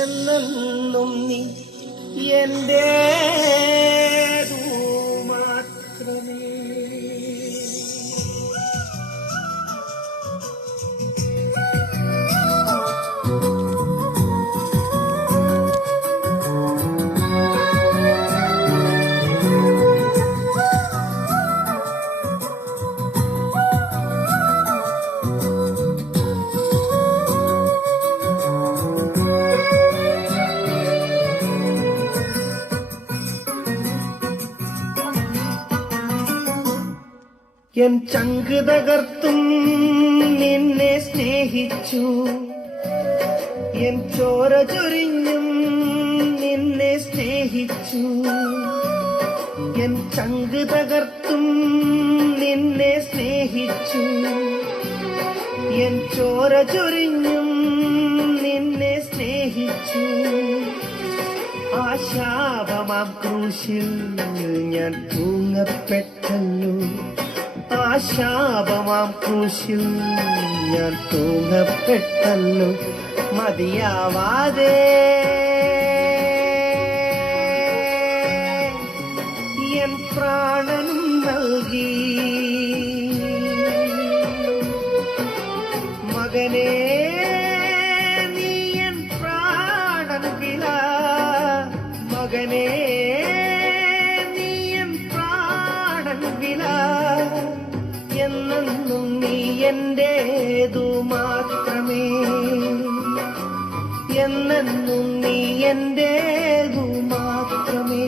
എന്നെന്നും നീ എന്റേതു മാത്രമേ. എൻ ചങ്ക് തകർത്തും നിന്നെ സ്നേഹിച്ചു, എൻ ചോര ചൊരിഞ്ഞും നിന്നെ സ്നേഹിച്ചു. എൻ ചങ്ക് തകർത്തും നിന്നെ സ്നേഹിച്ചു, എൻ ചോര ചൊരിഞ്ഞും നിന്നെ സ്നേഹിച്ചു. ആ ശാപമാം ക്രൂശിൽ ഞാൻ തൂങ്ങപ്പെട്ടല്ലോ, ആ ശാപമാം ക്രൂശിൽ ഞാൻ തൂങ്ങപ്പെട്ടല്ലോ. മതിയാവാതെ എൻ പ്രാണനും നൽകി. മകനേ നീ എൻ പ്രാണൻ വില, മകനേ നീ എൻ പ്രാണൻ വില. എന്നെന്നും നീ എന്റേതു മാത്രമേ, എന്നെന്നും നീ എന്റേതു മാത്രമേ.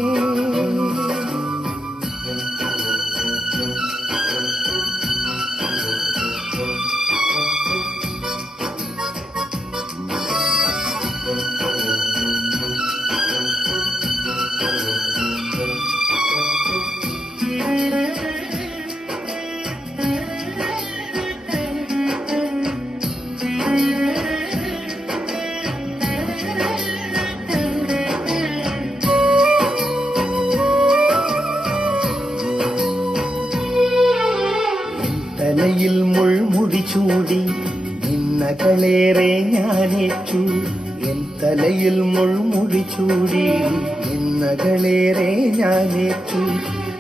തലയിൽ മുൾമുടി ചൂടി നിന്നകളേറെ ഞാനേറ്റു, എൻ തലയിൽ മുൾമുടി ചൂടി നിന്നകളേറെ ഞാനേറ്റു.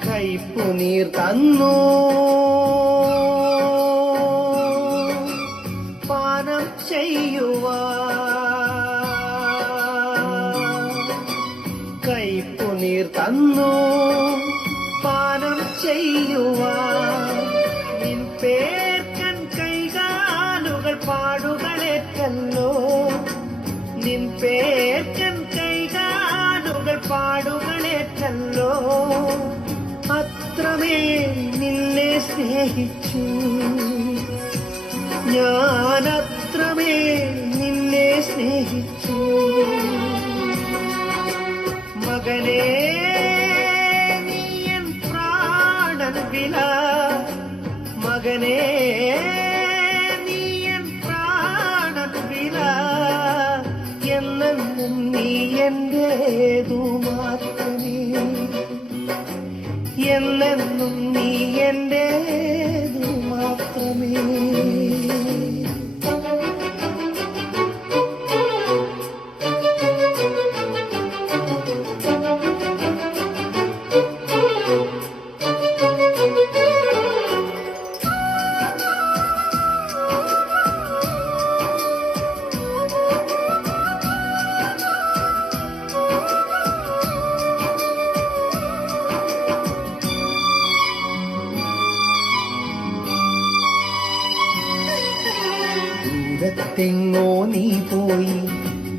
കൈപ്പുനീർ തന്നു പാനം ചെയ്യുവാൻ, കൈപ്പുനീർ തന്നു പാനം ചെയ്യുവാൻ. നിൻ പേർക്കൻ കൈകാലുകൾ പാടുകളേറ്റല്ലോ, നിൻ പേർക്കൻ കൈകാലുകൾ പാടുകളേറ്റല്ലോ. അത്രമേൽ നിന്നെ സ്നേഹിച്ചു ഞാൻ, അത്രമേൽ നിന്നെ സ്നേഹിച്ചു. മകനേ നീ എൻ പ്രാണൻ വില, മകനേ നീ എൻ പ്രാണൻ വില. എന്നെന്നും നീ എന്റേതു മാത്രമേ, എന്നെന്നും നീ എന്റേതു മാത്രമേ. ദൂരത്തെങ്ങോ നീ പോയി,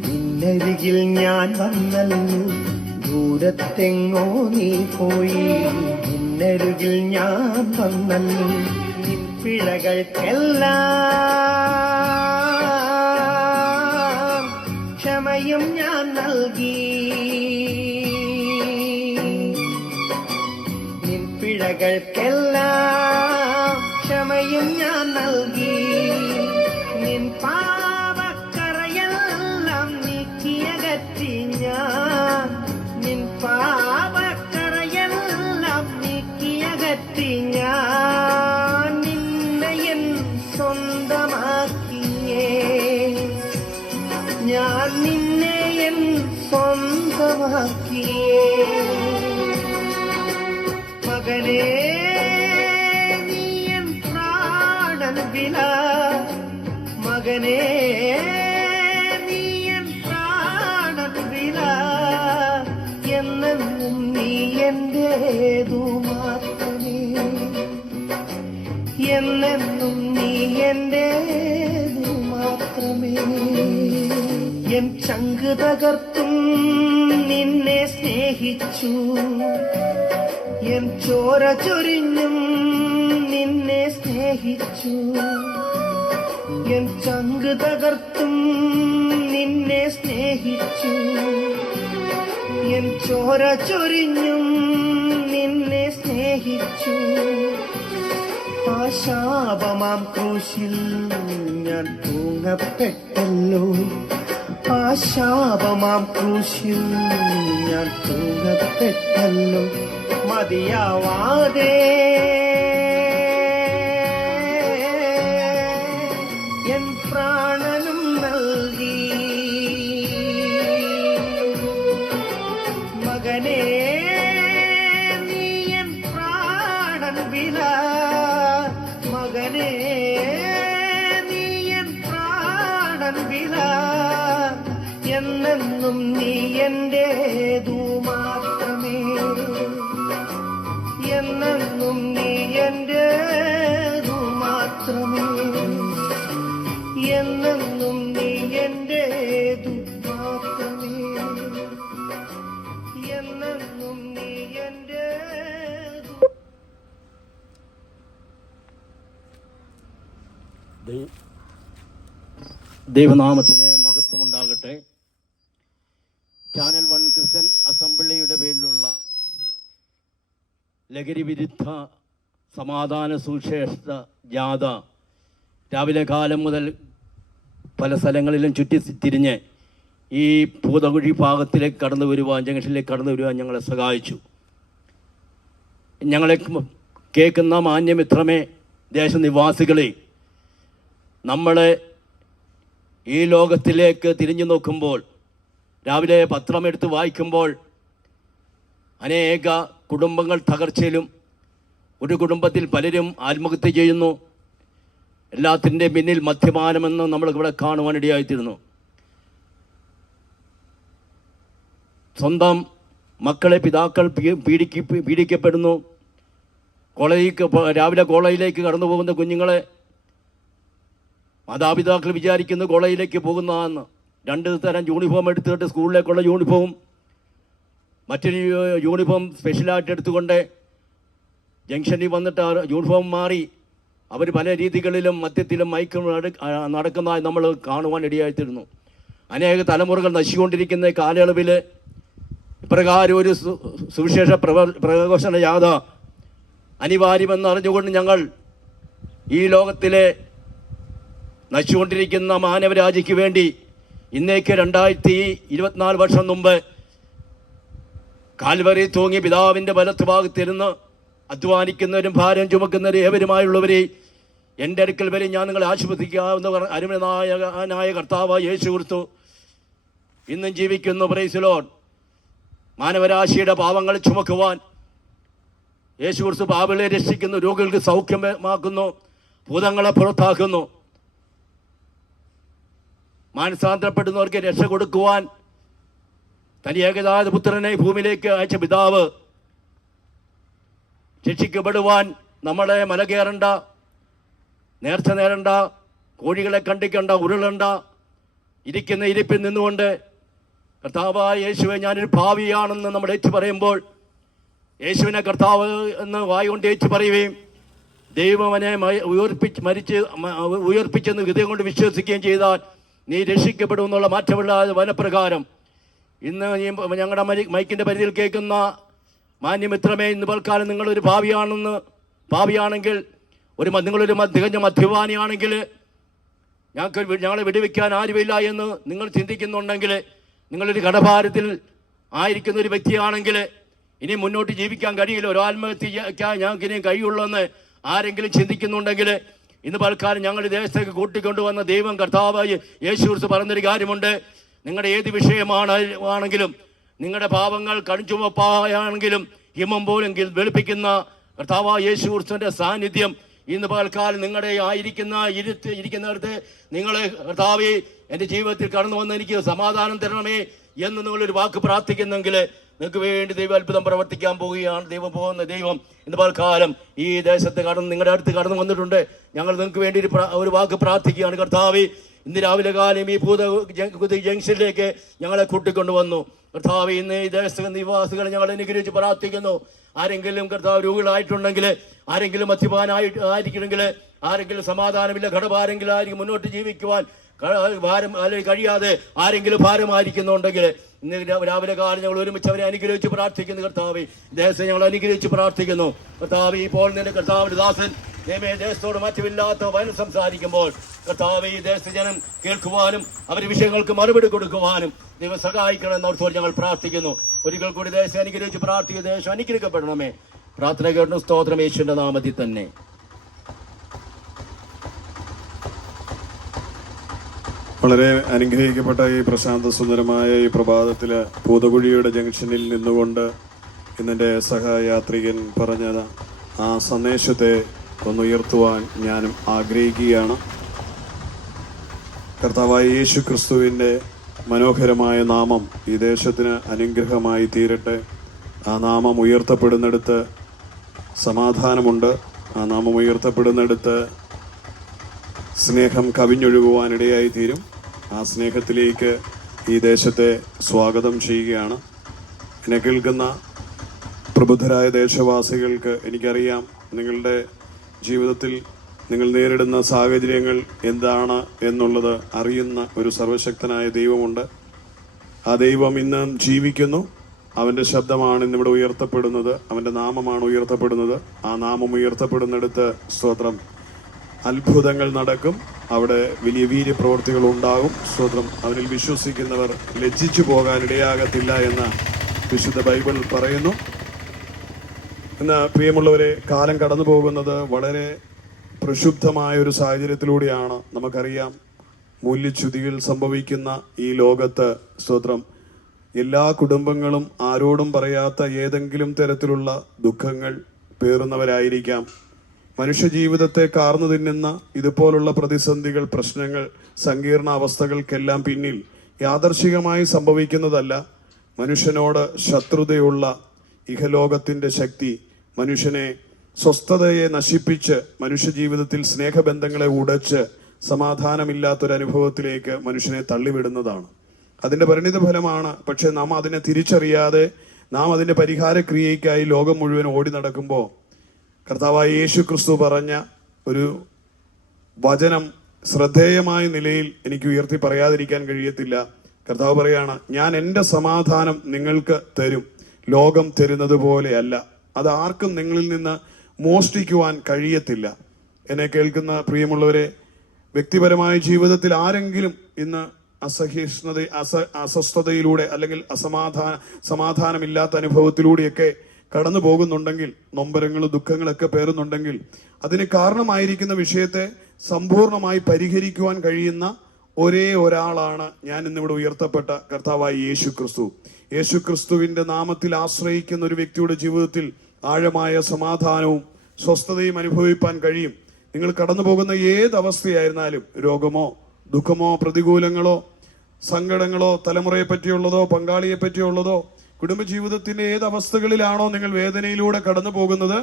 നിന്നരികിൽ ഞാൻ വന്നല്ലോ. ദൂരത്തെങ്ങോ നീ പോയി, നിന്നരികിൽ ഞാൻ വന്നല്ലോ. നിൻ പിഴകൾക്കെല്ലാം ക്ഷമയും ഞാൻ നൽകി, നിൻ പിഴകൾക്കെല്ലാം ക്ഷമയും ഞാൻ നൽകി. നിൻ പാപക്കറയെല്ലാം നീക്കിയകറ്റി ഞാൻ, നിൻ പാപക്കറയെല്ലാം നീക്കിയകറ്റി ഞാൻ. നിന്നെ എൻ സ്വന്തമാക്കിയേ ഞാൻ, നിന്നെ എൻ സ്വന്തമാക്കിയേ. മകനേ നീ എൻ പ്രാണൻ വില, മകനേ നീ എൻ പ്രാണൻ വില, എന്നെന്നും നീ എന്റേതു മാത്രമേ, എന്നെന്നും നീ എന്റേതു മാത്രമേ. എൻ ചങ്ക് തകർത്തും നിന്നെ സ്നേഹിച്ചു, എൻ ചോര ചൊരിഞ്ഞും നിന്നെ സ്നേഹിച്ചു. എൻ ചങ്ക് തകർത്തും നിന്നെ സ്നേഹിച്ചു, എൻ ചോര ചൊരിഞ്ഞും നിന്നെ സ്നേഹിച്ചു. ആ ശാപമാം ക്രൂശിൽ ഞാൻ തൂങ്ങപ്പെട്ടല്ലോ, ആ ശാപമാം ക്രൂശിൽ ഞാൻ തൂങ്ങപ്പെട്ടല്ലോ. മതിയാവാതെ എൻ പ്രാണനും നൽകി. മകനേ നീ എൻ പ്രാണൻ വില, മകനേ നീ എൻ പ്രാണൻ വില, എന്നെന്നും നീ എന്റേതു മാത്രമേ, എന്നെന്നും നീ എന്റേതു മാത്രമേ, എന്നെന്നും നീ എന്റേതു മാത്രമേ, എന്നെന്നും നീ എന്റേതു. ദൈവനാമത്തിന് മഹത്വമുണ്ടാകട്ടെ. ചാനൽ 1 ക്രിസ്ത്യൻ അസംബ്ലിയുടെ പേരിലുള്ള ലഹരി വിരുദ്ധ സമാധാന സുവിശേഷ ജാഥ രാവിലെ കാലം മുതൽ പല സ്ഥലങ്ങളിലും ചുറ്റിത്തിരിഞ്ഞ് ഈ പൂതകുഴി ഭാഗത്തിലേക്ക് കടന്നു വരുവാൻ, ജംഗ്ഷനിലേക്ക് കടന്നു വരുവാൻ ഞങ്ങളെ സഹായിച്ചു. ഞങ്ങളെ കേൾക്കുന്ന മാന്യമിത്രമേ, ദേശനിവാസികളെ, നമ്മളെ ഈ ലോകത്തിലേക്ക് തിരിഞ്ഞു നോക്കുമ്പോൾ, രാവിലെ പത്രമെടുത്ത് വായിക്കുമ്പോൾ അനേക കുടുംബങ്ങൾ തകർച്ചയിലും, ഒരു കുടുംബത്തിൽ പലരും ആത്മഹത്യ ചെയ്യുന്നു. എല്ലാത്തിൻ്റെ പിന്നിൽ മദ്യപാനമെന്ന് നമ്മൾ ഇവിടെ കാണുവാനിടയായിത്തീരുന്നു. സ്വന്തം മക്കളെ പിതാക്കൾ പീഡിക്കപ്പെടുന്നു. രാവിലെ കോളേജിലേക്ക് കടന്നു പോകുന്ന കുഞ്ഞുങ്ങളെ മാതാപിതാക്കൾ വിചാരിക്കുന്നു കോളേജിലേക്ക് പോകുന്നതാണെന്ന്. 2 തരം യൂണിഫോം എടുത്തിട്ട് സ്കൂളിലേക്കുള്ള യൂണിഫോമും മറ്റൊരു യൂണിഫോം സ്പെഷ്യലായിട്ട് എടുത്തുകൊണ്ട് ജംഗ്ഷനിൽ വന്നിട്ട് യൂണിഫോം മാറി അവർ പല രീതികളിലും മദ്യത്തിലും മയക്കും നടക്കുന്നതായി നമ്മൾ കാണുവാൻ ഇടയായിത്തീരുന്നു. അനേക തലമുറകൾ നശിച്ചുകൊണ്ടിരിക്കുന്ന കാലയളവിൽ ഇപ്രകാരം ഒരു സുവിശേഷ പ്രഘോഷണ യാഥ അനിവാര്യമെന്ന് അറിഞ്ഞുകൊണ്ട് ഞങ്ങൾ ഈ ലോകത്തിലെ നശിച്ചുകൊണ്ടിരിക്കുന്ന മാനവരാജിക്ക് വേണ്ടി ഇന്നേക്ക് 2024 വർഷം മുമ്പ് കാൽവറി തൂങ്ങി പിതാവിൻ്റെ വലത്ത് ഭാഗത്തിരുന്ന് അധ്വാനിക്കുന്നവരും ഭാരം ചുമക്കുന്നവരും ഏവരുമായുള്ളവരെ എൻ്റെ അടുക്കൽ വരെ ഞാൻ നിങ്ങളെ ആശീർവദിക്കാവുന്ന അരുമനായ കർത്താവായ യേശു ക്രിസ്തു ഇന്നും ജീവിക്കുന്നു. Praise the Lord. മാനവരാശിയുടെ പാവങ്ങൾ ചുമക്കുവാൻ യേശു ക്രിസ്തു പാപികളെ രക്ഷിക്കുന്നു, രോഗികൾക്ക് സൗഖ്യമാക്കുന്നു, ഭൂതങ്ങളെ പുറത്താക്കുന്നു. മാനസാന്തരപ്പെടുന്നവർക്ക് രക്ഷ കൊടുക്കുവാൻ തന്റെ ഏകജാത പുത്രനെ ഭൂമിയിലേക്ക് അയച്ച പിതാവ് ശിക്ഷിക്കപ്പെടുവാൻ നമ്മളെ മല കയറണ്ട, നേർച്ച നേരണ്ട, കോഴികളെ കണ്ടിക്കണ്ട, ഉരുളണ്ട, ഇരിക്കുന്ന ഇരിപ്പിൽ നിന്നുകൊണ്ട് കർത്താവായ യേശുവെ ഞാനൊരു ഭാവിയാണെന്ന് നമ്മൾ ഏറ്റു പറയുമ്പോൾ, യേശുവിനെ കർത്താവ് എന്ന് വായുകൊണ്ട് ഏറ്റു പറയുകയും ദൈവം അവനെ ഉയർപ്പിച്ചെന്ന് ഹൃദയം കൊണ്ട് വിശ്വസിക്കുകയും ചെയ്താൽ നീ രക്ഷിക്കപ്പെടുമെന്നുള്ള മാറ്റമുള്ള വനപ്രകാരം ഇന്ന് ഞങ്ങളുടെ മൈക്കിൻ്റെ പരിധിയിൽ കേൾക്കുന്ന മാന്യമിത്രമേ, ഇന്ന് പൽക്കാലം നിങ്ങളൊരു ഭാവിയാണെങ്കിൽ നിങ്ങളൊരു തികഞ്ഞ മദ്യപാനിയാണെങ്കിൽ ഞങ്ങളെ വെടിവെക്കാൻ ആരുമില്ല എന്ന് നിങ്ങൾ ചിന്തിക്കുന്നുണ്ടെങ്കിൽ, നിങ്ങളൊരു കടഭാരത്തിൽ ആയിരിക്കുന്ന ഒരു വ്യക്തിയാണെങ്കിൽ ഇനി മുന്നോട്ട് ജീവിക്കാൻ കഴിയില്ല, ഒരു ആത്മഹത്യയ്ക്കാൻ ഞങ്ങൾക്ക് ഇനിയും കഴിയുള്ളൂ ആരെങ്കിലും ചിന്തിക്കുന്നുണ്ടെങ്കിൽ, ഇന്ന് പൽക്കാലം ഞങ്ങൾ ദേശത്തേക്ക് കൂട്ടിക്കൊണ്ടുവന്ന ദൈവം കർത്താവായി യേശു ക്രിസ്തു പറഞ്ഞൊരു കാര്യമുണ്ട്. നിങ്ങളുടെ ഏത് വിഷയമാണെങ്കിലും നിങ്ങളുടെ പാപങ്ങൾ കടുംചുമപ്പായാണെങ്കിലും ഹിമം പോലെങ്കിൽ വെളുപ്പിക്കുന്ന കർത്താവായ യേശു ക്രിസ്തുവിന്റെ സാന്നിധ്യം ഇന്ന് പകൽക്കാലം നിങ്ങളുടെ ഇരിക്കുന്നിടത്ത് നിങ്ങളെ കർത്താവേ എൻ്റെ ജീവിതത്തിൽ കടന്നു വന്ന് എനിക്ക് സമാധാനം തരണമേ എന്ന് നിങ്ങളൊരു വാക്ക് പ്രാർത്ഥിക്കുന്നെങ്കിൽ നിങ്ങൾക്ക് വേണ്ടി ദൈവം അത്ഭുതം പ്രവർത്തിക്കാൻ പോവുകയാണ്. ദൈവം ഇന്ന് പൽക്കാലം ഈ ദേശത്ത് നിങ്ങളുടെ അടുത്ത് കടന്നു വന്നിട്ടുണ്ട്. ഞങ്ങൾ നിങ്ങൾക്ക് വേണ്ടി ഒരു വാക്ക് പ്രാർത്ഥിക്കുകയാണ്. കർത്താവേ, ഇന്ന് രാവിലെ കാലം ഈ ജംഗ്ഷനിലേക്ക് ഞങ്ങളെ കൂട്ടിക്കൊണ്ടുവന്നു. കർത്താവേ, ഇന്ന് ഈ ദേശ നിവാസികളെ ഞങ്ങൾ അനുഗ്രഹിച്ച് പ്രാർത്ഥിക്കുന്നു. ആരെങ്കിലും കർത്താവ് രോഗികളായിട്ടുണ്ടെങ്കിൽ, ആരെങ്കിലും മദ്യപാനായിരിക്കണമെങ്കിൽ, ആരെങ്കിലും സമാധാനമില്ല ഘടഭാരെങ്കിലും ആരെങ്കിലും മുന്നോട്ട് ജീവിക്കുവാൻ ഭാരം അല്ലെങ്കിൽ കഴിയാതെ ആരെങ്കിലും ഭാരമായിരിക്കുന്നുണ്ടെങ്കിൽ ഇന്ന് രാവിലെ കാലം ഞങ്ങൾ ഒരുമിച്ച് അവരെ അനുഗ്രഹിച്ച് പ്രാർത്ഥിക്കുന്നു. കർത്താവേ, ദേശത്തെ ഞങ്ങൾ അനുഗ്രഹിച്ച് പ്രാർത്ഥിക്കുന്നു. കർത്താവേ, ഇപ്പോൾ നിന്റെ കർത്താവിന്റെ ദാസൻ ദേശത്തോട് മാറ്റമില്ലാത്ത വചനം സംസാരിക്കുമ്പോൾ കർത്താവേ, ഈ ദേശജനം കേൾക്കുവാനും അവരുടെ വിഷയങ്ങൾക്ക് മറുപടി കൊടുക്കുവാനും ദൈവം സഹായിക്കണമെന്ന് ഓർത്തോട് ഞങ്ങൾ പ്രാർത്ഥിക്കുന്നു. ഒരിക്കൽ കൂടി ദേശം അനുഗ്രഹിച്ച് പ്രാർത്ഥിക്കുക. ദേശം അനുഗ്രഹിക്കപ്പെടണമേ. പ്രാർത്ഥന കേട്ടു. സ്തോത്രം യേശുവിന്റെ നാമത്തിൽ തന്നെ. വളരെ അനുഗ്രഹിക്കപ്പെട്ട ഈ പ്രശാന്ത സുന്ദരമായ ഈ പ്രഭാതത്തിൽ പൂതകുഴിയുടെ ജംഗ്ഷനിൽ നിന്നുകൊണ്ട് ഇന്നെൻ്റെ സഹയാത്രികൻ പറഞ്ഞ ആ സന്ദേശത്തെ ഒന്നുയർത്തുവാൻ ഞാനും ആഗ്രഹിക്കുകയാണ്. കർത്താവായ യേശു ക്രിസ്തുവിൻ്റെ മനോഹരമായ നാമം ഈ ദേശത്തിന് അനുഗ്രഹമായി തീരട്ടെ. ആ നാമം ഉയർത്തപ്പെടുന്നിടത്ത് സമാധാനമുണ്ട്. ആ നാമം ഉയർത്തപ്പെടുന്നിടത്ത് സ്നേഹം കവിഞ്ഞൊഴുകുവാനിടയായി തീരും. ആ സ്നേഹത്തിലേക്ക് ഈ ദേശത്തെ സ്വാഗതം ചെയ്യുകയാണ്. എന്നെ കേൾക്കുന്ന പ്രബുദ്ധരായ ദേശവാസികൾക്ക് എനിക്കറിയാം, നിങ്ങളുടെ ജീവിതത്തിൽ നിങ്ങൾ നേരിടുന്ന സാഹചര്യങ്ങൾ എന്താണ് എന്നുള്ളത് അറിയുന്ന ഒരു സർവശക്തനായ ദൈവമുണ്ട്. ആ ദൈവം ഇന്ന് ജീവിക്കുന്നു. അവൻ്റെ ശബ്ദമാണ് ഇന്നിവിടെ ഉയർത്തപ്പെടുന്നത്. അവൻ്റെ നാമമാണ് ഉയർത്തപ്പെടുന്നത്. ആ നാമം ഉയർത്തപ്പെടുന്നിടത്ത് സ്തോത്രം അത്ഭുതങ്ങൾ നടക്കും. അവിടെ വലിയ വീര്യപ്രവർത്തികൾ ഉണ്ടാകും. സ്തോത്രം. അവനിൽ വിശ്വസിക്കുന്നവർ ലജ്ജിച്ചു പോകാൻ ഇടയാകത്തില്ല എന്ന് വിശുദ്ധ ബൈബിൾ പറയുന്നു. ഇന്ന് പ്രിയമുള്ളവരെ, കാലം കടന്നു പോകുന്നത് വളരെ പ്രക്ഷുബ്ധമായ ഒരു സാഹചര്യത്തിലൂടെയാണ്. നമുക്കറിയാം, മൂല്യച്യുതികൾ സംഭവിക്കുന്ന ഈ ലോകത്ത് സ്തോത്രം എല്ലാ കുടുംബങ്ങളും ആരോടും പറയാത്ത ഏതെങ്കിലും തരത്തിലുള്ള ദുഃഖങ്ങൾ പേറുന്നവരായിരിക്കാം. മനുഷ്യജീവിതത്തെ കാർന്നു തിന്നുന്ന ഇതുപോലുള്ള പ്രതിസന്ധികൾ, പ്രശ്നങ്ങൾ, സങ്കീർണ അവസ്ഥകൾക്കെല്ലാം പിന്നിൽ യാദർശികമായി സംഭവിക്കുന്നതല്ല. മനുഷ്യനോട് ശത്രുതയുള്ള ഇഹലോകത്തിൻ്റെ ശക്തി മനുഷ്യനെ സ്വസ്ഥതയെ നശിപ്പിച്ച് മനുഷ്യജീവിതത്തിൽ സ്നേഹബന്ധങ്ങളെ ഉടച്ച് സമാധാനമില്ലാത്തൊരനുഭവത്തിലേക്ക് മനുഷ്യനെ തള്ളിവിടുന്നതാണ്. അതിൻ്റെ പരിണിത ഫലമാണ്. പക്ഷെ നാം അതിനെ തിരിച്ചറിയാതെ നാം അതിൻ്റെ പരിഹാരക്രിയയ്ക്കായി ലോകം മുഴുവൻ ഓടി നടക്കുമ്പോൾ കർത്താവായ യേശു ക്രിസ്തു പറഞ്ഞ ഒരു വചനം ശ്രദ്ധേയമായ നിലയിൽ എനിക്ക് ഉയർത്തി പറയാതിരിക്കാൻ കഴിയത്തില്ല. കർത്താവ് പറയാണ്, ഞാൻ എൻ്റെ സമാധാനം നിങ്ങൾക്ക് തരും, ലോകം തരുന്നത് പോലെയല്ല. അത് ആർക്കും നിങ്ങളിൽ നിന്ന് മോഷ്ടിക്കുവാൻ കഴിയത്തില്ല. എന്നെ കേൾക്കുന്ന പ്രിയമുള്ളവരെ, വ്യക്തിപരമായ ജീവിതത്തിൽ ആരെങ്കിലും ഇന്ന് അസ്വസ്ഥതയിലൂടെ അല്ലെങ്കിൽ സമാധാനമില്ലാത്ത അനുഭവത്തിലൂടെയൊക്കെ കടന്നു പോകുന്നുണ്ടെങ്കിൽ, നൊമ്പരങ്ങളും ദുഃഖങ്ങളൊക്കെ പേറുന്നുണ്ടെങ്കിൽ, അതിന് കാരണമായിരിക്കുന്ന വിഷയത്തെ സമ്പൂർണമായി പരിഹരിക്കുവാൻ കഴിയുന്ന ഒരേ ഒരാളാണ് ഞാൻ ഇന്നിവിടെ ഉയർത്തപ്പെട്ട കർത്താവായ യേശു ക്രിസ്തു. യേശു ക്രിസ്തുവിൻ്റെ നാമത്തിൽ ആശ്രയിക്കുന്ന ഒരു വ്യക്തിയുടെ ജീവിതത്തിൽ ആഴമായ സമാധാനവും സ്വസ്ഥതയും അനുഭവിപ്പാൻ കഴിയും. നിങ്ങൾ കടന്നു പോകുന്ന ഏതവസ്ഥയായിരുന്നാലും, രോഗമോ ദുഃഖമോ പ്രതികൂലങ്ങളോ സങ്കടങ്ങളോ തലമുറയെ പറ്റിയുള്ളതോ പങ്കാളിയെ പറ്റിയുള്ളതോ കുടുംബജീവിതത്തിന്റെ ഏത് അവസ്ഥകളിലാണോ നിങ്ങൾ വേദനയിലൂടെ കടന്നു പോകുന്നത്,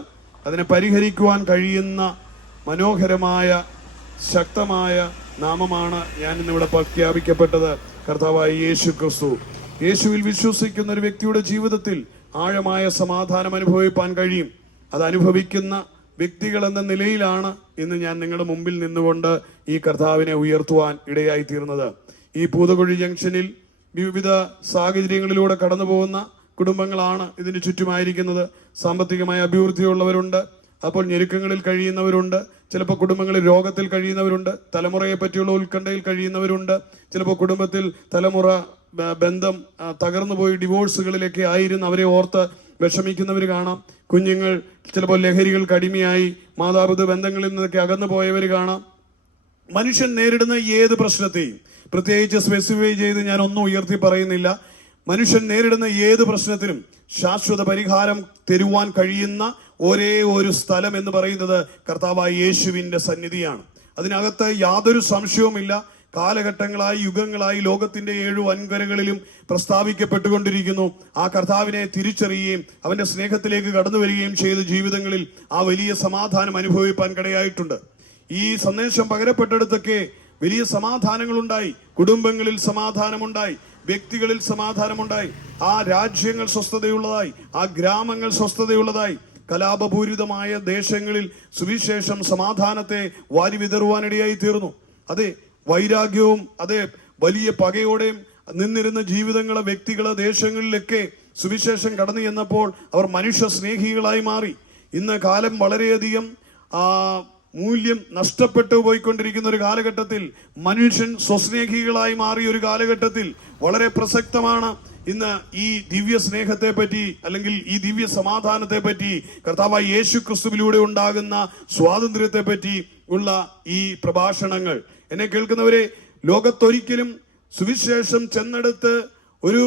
അതിനെ പരിഹരിക്കുവാൻ കഴിയുന്ന മനോഹരമായ ശക്തമായ നാമമാണ് ഞാൻ ഇന്നിവിടെ പ്രഖ്യാപിക്കപ്പെട്ടത്, കർത്താവായ യേശു ക്രിസ്തു. യേശുവിൽ വിശ്വസിക്കുന്ന ഒരു വ്യക്തിയുടെ ജീവിതത്തിൽ ആഴമായ സമാധാനം അനുഭവിപ്പാൻ കഴിയും. അത് അനുഭവിക്കുന്ന വ്യക്തികൾ എന്ന നിലയിലാണ് ഇന്ന് ഞാൻ നിങ്ങളുടെ മുമ്പിൽ നിന്നുകൊണ്ട് ഈ കർത്താവിനെ ഉയർത്തുവാൻ ഇടയായി തീർന്നത്. ഈ പൂതകുഴി ജംഗ്ഷനിൽ വിവിധ സാഹചര്യങ്ങളിലൂടെ കടന്നു പോകുന്ന കുടുംബങ്ങളാണ് ഇതിന് ചുറ്റുമായിരിക്കുന്നത്. സാമ്പത്തികമായ അഭിവൃദ്ധിയുള്ളവരുണ്ട്, അപ്പോൾ ഞെരുക്കങ്ങളിൽ കഴിയുന്നവരുണ്ട്, ചിലപ്പോൾ കുടുംബങ്ങളിൽ രോഗത്തിൽ കഴിയുന്നവരുണ്ട്, തലമുറയെ പറ്റിയുള്ള ഉത്കണ്ഠയിൽ കഴിയുന്നവരുണ്ട്, ചിലപ്പോൾ കുടുംബത്തിൽ തലമുറ ബന്ധം തകർന്നു പോയി ഡിവോഴ്സുകളിലൊക്കെ ആയിരുന്നു അവരെ ഓർത്ത് വിഷമിക്കുന്നവർ കാണാം. കുഞ്ഞുങ്ങൾ ചിലപ്പോൾ ലഹരികൾക്ക് അടിമയായി മാതാപിതാ ബന്ധങ്ങളിൽ നിന്നൊക്കെ അകന്നു പോയവർ കാണാം. മനുഷ്യൻ നേരിടുന്ന ഏത് പ്രശ്നത്തെയും പ്രത്യേകിച്ച് സ്പെസിഫൈ ചെയ്ത് ഞാൻ ഒന്നും ഉയർത്തി പറയുന്നില്ല. മനുഷ്യൻ നേരിടുന്ന ഏത് പ്രശ്നത്തിനും ശാശ്വത പരിഹാരം തരുവാൻ കഴിയുന്ന ഒരേ ഒരു സ്ഥലം എന്ന് പറയുന്നത് കർത്താവായ യേശുവിന്റെ സന്നിധിയാണ്. അതിനകത്ത് യാതൊരു സംശയവുമില്ല. കാലഘട്ടങ്ങളായി യുഗങ്ങളായി ലോകത്തിന്റെ 7 വൻകരകളിലും പ്രസ്താവിക്കപ്പെട്ടുകൊണ്ടിരിക്കുന്നു. ആ കർത്താവിനെ തിരിച്ചറിയുകയും അവന്റെ സ്നേഹത്തിലേക്ക് കടന്നു വരികയും ചെയ്ത ജീവിതങ്ങളിൽ ആ വലിയ സമാധാനം അനുഭവിപ്പാൻ കിടയായിട്ടുണ്ട്. ഈ സന്ദേശം പകരപ്പെട്ടെടുത്തൊക്കെ വലിയ സമാധാനങ്ങളുണ്ടായി. കുടുംബങ്ങളിൽ സമാധാനമുണ്ടായി, വ്യക്തികളിൽ സമാധാനമുണ്ടായി, ആ രാജ്യങ്ങൾ സ്വസ്ഥതയുള്ളതായി, ആ ഗ്രാമങ്ങൾ സ്വസ്ഥതയുള്ളതായി. കലാപപൂരിതമായ ദേശങ്ങളിൽ സുവിശേഷം സമാധാനത്തെ വാരി വിതറുവാനിടയായി തീർന്നു. അതെ, വൈരാഗ്യവും അതെ വലിയ പകയോടെയും നിന്നിരുന്ന ജീവിതങ്ങളെ വ്യക്തികളെ ദേശങ്ങളിലൊക്കെ സുവിശേഷം കടന്നു ചെന്നപ്പോൾ അവർ മനുഷ്യ സ്നേഹികളായി മാറി. ഇന്ന് കാലം വളരെയധികം മൂല്യം നഷ്ടപ്പെട്ടു പോയിക്കൊണ്ടിരിക്കുന്ന ഒരു കാലഘട്ടത്തിൽ മനുഷ്യൻ സ്വസ്നേഹികളായി മാറിയ ഒരു കാലഘട്ടത്തിൽ വളരെ പ്രസക്തമാണ് ഇന്ന് ഈ ദിവ്യ സ്നേഹത്തെ പറ്റി അല്ലെങ്കിൽ ഈ ദിവ്യ സമാധാനത്തെ പറ്റി, കർത്താവായ യേശു ക്രിസ്തുവിലൂടെ ഉണ്ടാകുന്ന സ്വാതന്ത്ര്യത്തെ പറ്റി ഉള്ള ഈ പ്രഭാഷണങ്ങൾ. എന്നെ കേൾക്കുന്നവരെ, ലോകത്തൊരിക്കലും സുവിശേഷം ചെന്നെടുത്ത് ഒരു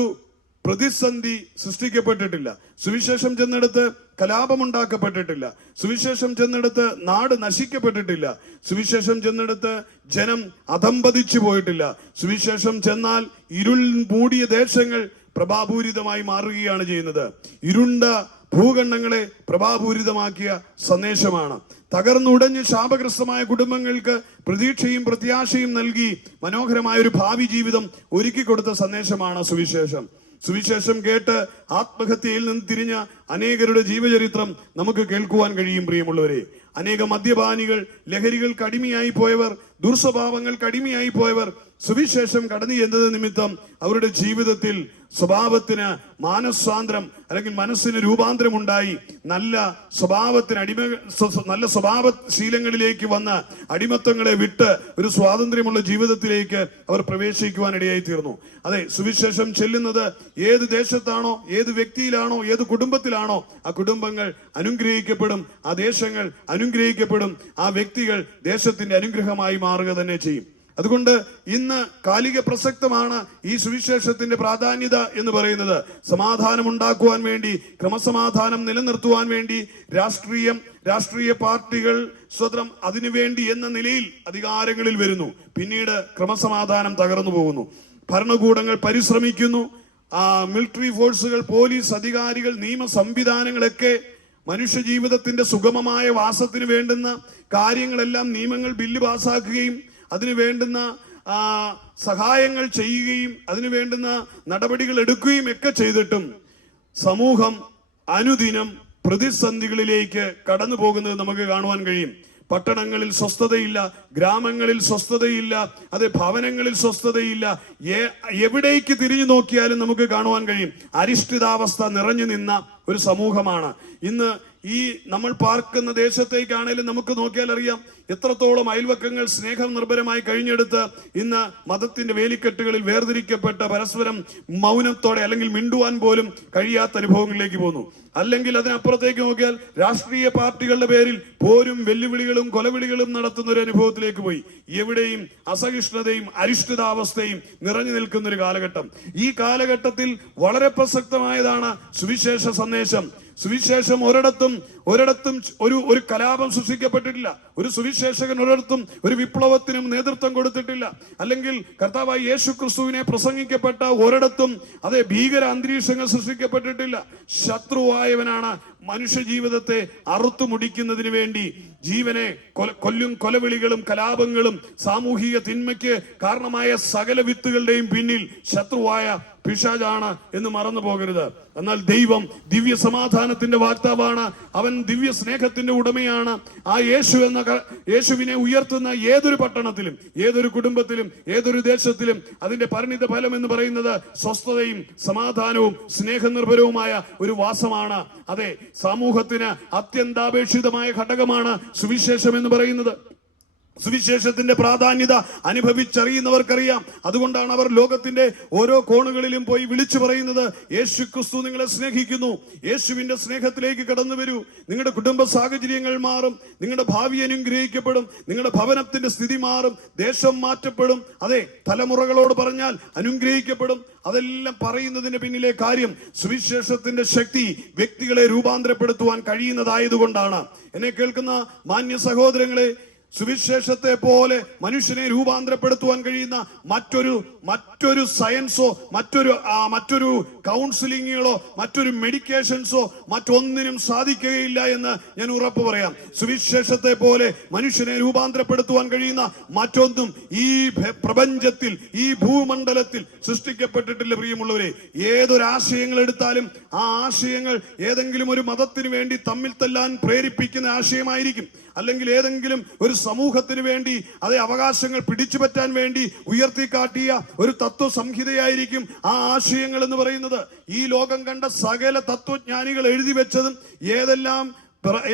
പ്രതിസന്ധി സൃഷ്ടിക്കപ്പെട്ടിട്ടില്ല. സുവിശേഷം ചെന്നെടുത്ത് കലാപമുണ്ടാക്കപ്പെട്ടിട്ടില്ല. സുവിശേഷം ചെന്നെടുത്ത് നാട് നശിക്കപ്പെട്ടിട്ടില്ല. സുവിശേഷം ചെന്നെടുത്ത് ജനം അധംപതിച്ചു പോയിട്ടില്ല. സുവിശേഷം ചെന്നാൽ ഇരുൾ മൂടിയ ദേശങ്ങൾ പ്രഭാപൂരിതമായി മാറുകയാണ് ചെയ്യുന്നത്. ഇരുണ്ട ഭൂഖണ്ഡങ്ങളെ പ്രഭാപൂരിതമാക്കിയ സന്ദേശമാണ്. തകർന്നുടഞ്ഞ് ശാപഗ്രസ്തമായ കുടുംബങ്ങൾക്ക് പ്രതീക്ഷയും പ്രത്യാശയും നൽകി മനോഹരമായ ഒരു ഭാവി ജീവിതം ഒരുക്കി കൊടുത്ത സന്ദേശമാണ് സുവിശേഷം. സുവിശേഷം കേട്ട് ആത്മഹത്യയിൽ നിന്ന് തിരിഞ്ഞ അനേകരുടെ ജീവചരിത്രം നമുക്ക് കേൾക്കുവാൻ കഴിയും. പ്രിയമുള്ളവരെ, അനേക മദ്യപാനികൾ, ലഹരികൾക്ക് അടിമയായി പോയവർ, ദുർസ്വഭാവങ്ങൾക്ക് അടിമയായി പോയവർ സുവിശേഷം കടന്നു ചെന്നത് നിമിത്തം അവരുടെ ജീവിതത്തിൽ സ്വഭാവത്തിന് മാനസാന്തരം അല്ലെങ്കിൽ മനസ്സിന് രൂപാന്തരം ഉണ്ടായി. നല്ല സ്വഭാവശീലങ്ങളിലേക്ക് വന്ന് അടിമത്തങ്ങളെ വിട്ട് ഒരു സ്വാതന്ത്ര്യമുള്ള ജീവിതത്തിലേക്ക് അവർ പ്രവേശിക്കുവാനിടയായി തീർന്നു. അതെ, സുവിശേഷം ചെല്ലുന്നത് ഏത് ദേശത്താണോ, ഏത് വ്യക്തിയിലാണോ, ഏത് കുടുംബത്തിലാണോ, ആ കുടുംബങ്ങൾ അനുഗ്രഹിക്കപ്പെടും, ആ ദേശങ്ങൾ അനുഗ്രഹിക്കപ്പെടും, ആ വ്യക്തികൾ ദേശത്തിന്റെ അനുഗ്രഹമായി മാറുക തന്നെ ചെയ്യും. അതുകൊണ്ട് ഇന്ന് കാലിക പ്രസക്തമാണ് ഈ സുവിശേഷത്തിന്റെ പ്രാധാന്യത എന്ന് പറയുന്നത്. സമാധാനം ഉണ്ടാക്കുവാൻ വേണ്ടി, ക്രമസമാധാനം നിലനിർത്തുവാൻ വേണ്ടി രാഷ്ട്രീയ പാർട്ടികൾ സ്വതന്ത്രം അതിനുവേണ്ടി എന്ന നിലയിൽ അധികാരങ്ങളിൽ വരുന്നു. പിന്നീട് ക്രമസമാധാനം തകർന്നു പോകുന്നു. ഭരണകൂടങ്ങൾ പരിശ്രമിക്കുന്നു. മിലിറ്ററി ഫോഴ്സുകൾ, പോലീസ് അധികാരികൾ, നിയമ സംവിധാനങ്ങളൊക്കെ മനുഷ്യ ജീവിതത്തിന്റെ സുഗമമായ വാസത്തിന് വേണ്ടുന്ന കാര്യങ്ങളെല്ലാം നിയമങ്ങൾ, ബില്ല് പാസ്സാക്കുകയും അതിനു വേണ്ടുന്ന സഹായങ്ങൾ ചെയ്യുകയും അതിനു വേണ്ടുന്ന നടപടികൾ എടുക്കുകയും ഒക്കെ ചെയ്തിട്ടും സമൂഹം അനുദിനം പ്രതിസന്ധികളിലേക്ക് കടന്നു പോകുന്നത് നമുക്ക് കാണുവാൻ കഴിയും. പട്ടണങ്ങളിൽ സ്വസ്ഥതയില്ല, ഗ്രാമങ്ങളിൽ സ്വസ്ഥതയില്ല, അതെ ഭവനങ്ങളിൽ സ്വസ്ഥതയില്ല. എവിടേക്ക് തിരിഞ്ഞു നോക്കിയാലും നമുക്ക് കാണുവാൻ കഴിയും അരിഷ്ടിതാവസ്ഥ നിറഞ്ഞു നിന്ന ഒരു സമൂഹമാണ് ഇന്ന്. ഈ നമ്മൾ പാർക്കുന്ന ദേശത്തേക്കാണേലും നമുക്ക് നോക്കിയാൽ അറിയാം എത്രത്തോളം അയൽവക്കങ്ങൾ സ്നേഹം നിർഭരമായി കഴിഞ്ഞെടുത്ത് ഇന്ന് മതത്തിന്റെ വേലിക്കെട്ടുകളിൽ വേർതിരിക്കപ്പെട്ട പരസ്പരം മൗനത്തോടെ അല്ലെങ്കിൽ മിണ്ടുവാൻ പോലും കഴിയാത്ത അനുഭവങ്ങളിലേക്ക് പോകുന്നു. അല്ലെങ്കിൽ അതിനപ്പുറത്തേക്ക് നോക്കിയാൽ രാഷ്ട്രീയ പാർട്ടികളുടെ പേരിൽ പോരും വെല്ലുവിളികളും കൊലവിളികളും നടത്തുന്ന ഒരു അനുഭവത്തിലേക്ക് പോയി. എവിടെയും അസഹിഷ്ണുതയും അരിഷ്ടിതാവസ്ഥയും നിറഞ്ഞു നിൽക്കുന്ന ഒരു കാലഘട്ടം. ഈ കാലഘട്ടത്തിൽ വളരെ പ്രസക്തമായതാണ് സുവിശേഷ സന്ദേശം. സുവിശേഷം ഒരിടത്തും ഒരു കലാപം സൃഷ്ടിക്കപ്പെട്ടിട്ടില്ല. ഒരു സുവിശേഷകൻ ഒരിടത്തും ഒരു വിപ്ലവത്തിനും നേതൃത്വം കൊടുത്തിട്ടില്ല. അല്ലെങ്കിൽ കർത്താവായ യേശു ക്രിസ്തുവിനെ പ്രസംഗിക്കപ്പെട്ട ഒരിടത്തും അതേ ഭീകര അന്തരീക്ഷങ്ങൾ സൃഷ്ടിക്കപ്പെട്ടിട്ടില്ല. ശത്രുവായവനാണ് മനുഷ്യ ജീവിതത്തെ അറുത്തുമുടിക്കുന്നതിന് വേണ്ടി ജീവനെ കൊലവിളികളും കലാപങ്ങളും സാമൂഹിക തിന്മയ്ക്ക് കാരണമായ സകല വിത്തുകളുടെയും പിന്നിൽ ശത്രുവായ പിശാചാണ് എന്ന് മറന്നു പോകരുത്. എന്നാൽ ദൈവം ദിവ്യ സമാധാനത്തിന്റെ വാക്താവാണ്. അവൻ ദിവ്യ സ്നേഹത്തിന്റെ ഉടമയാണ്. ആ യേശുവിനെ ഉയർത്തുന്ന ഏതൊരു പട്ടണത്തിലും, ഏതൊരു കുടുംബത്തിലും, ഏതൊരു ദേശത്തിലും അതിന്റെ പരിണിത ഫലം എന്ന് പറയുന്നത് സ്വസ്ഥതയും സമാധാനവും സ്നേഹനിർഭരവുമായ ഒരു വാസമാണ്. അതെ, സമൂഹത്തിന് അത്യന്താപേക്ഷിതമായ ഘടകമാണ് സുവിശേഷം എന്ന് പറയുന്നത്. സുവിശേഷത്തിന്റെ പ്രാധാന്യത അനുഭവിച്ചറിയുന്നവർക്കറിയാം. അതുകൊണ്ടാണ് അവർ ലോകത്തിന്റെ ഓരോ കോണുകളിലും പോയി വിളിച്ചു പറയുന്നത്, യേശു ക്രിസ്തു നിങ്ങളെ സ്നേഹിക്കുന്നു, യേശുവിന്റെ സ്നേഹത്തിലേക്ക് കടന്നു വരൂ. നിങ്ങളുടെ കുടുംബ സാഹചര്യങ്ങൾ മാറും, നിങ്ങളുടെ ഭാവി അനുഗ്രഹിക്കപ്പെടും, നിങ്ങളുടെ ഭവനത്തിന്റെ സ്ഥിതി മാറും, ദേശം മാറ്റപ്പെടും, അതെ, തലമുറകളോട് പറഞ്ഞാൽ അനുഗ്രഹിക്കപ്പെടും. അതെല്ലാം പറയുന്നതിന് പിന്നിലെ കാര്യം സുവിശേഷത്തിന്റെ ശക്തി വ്യക്തികളെ രൂപാന്തരപ്പെടുത്തുവാൻ കഴിയുന്നതായതുകൊണ്ടാണ്. എന്നെ കേൾക്കുന്ന മാന്യ സഹോദരങ്ങളെ, സുവിശേഷത്തെ പോലെ മനുഷ്യനെ രൂപാന്തരപ്പെടുത്തുവാൻ കഴിയുന്ന മറ്റൊരു സയൻസോ മറ്റൊരു കൗൺസിലിങ്ങുകളോ മറ്റൊരു മെഡിക്കേഷൻസോ മറ്റൊന്നിനും സാധിക്കുകയില്ല എന്ന് ഞാൻ ഉറപ്പ് പറയാം. സുവിശേഷത്തെ പോലെ മനുഷ്യനെ രൂപാന്തരപ്പെടുത്തുവാൻ കഴിയുന്ന മറ്റൊന്നും ഈ പ്രപഞ്ചത്തിൽ, ഈ ഭൂമണ്ഡലത്തിൽ സൃഷ്ടിക്കപ്പെട്ടിട്ടില്ല. പ്രിയമുള്ളവരെ, ഏതൊരു ആശയങ്ങൾ എടുത്താലും ആ ആശയങ്ങൾ ഏതെങ്കിലും ഒരു മതത്തിന് വേണ്ടി തമ്മിൽ തല്ലാൻ പ്രേരിപ്പിക്കുന്ന ആശയമായിരിക്കും, അല്ലെങ്കിൽ ഏതെങ്കിലും ഒരു സമൂഹത്തിന് വേണ്ടി അതേ അവകാശങ്ങൾ പിടിച്ചുപറ്റാൻ വേണ്ടി ഉയർത്തിക്കാട്ടിയ ഒരു തത്വ സംഹിതയായിരിക്കും ആ ആശയങ്ങൾ എന്ന് പറയുന്നത്. ഈ ലോകം കണ്ട സകല തത്വജ്ഞാനികൾ എഴുതി വെച്ചതും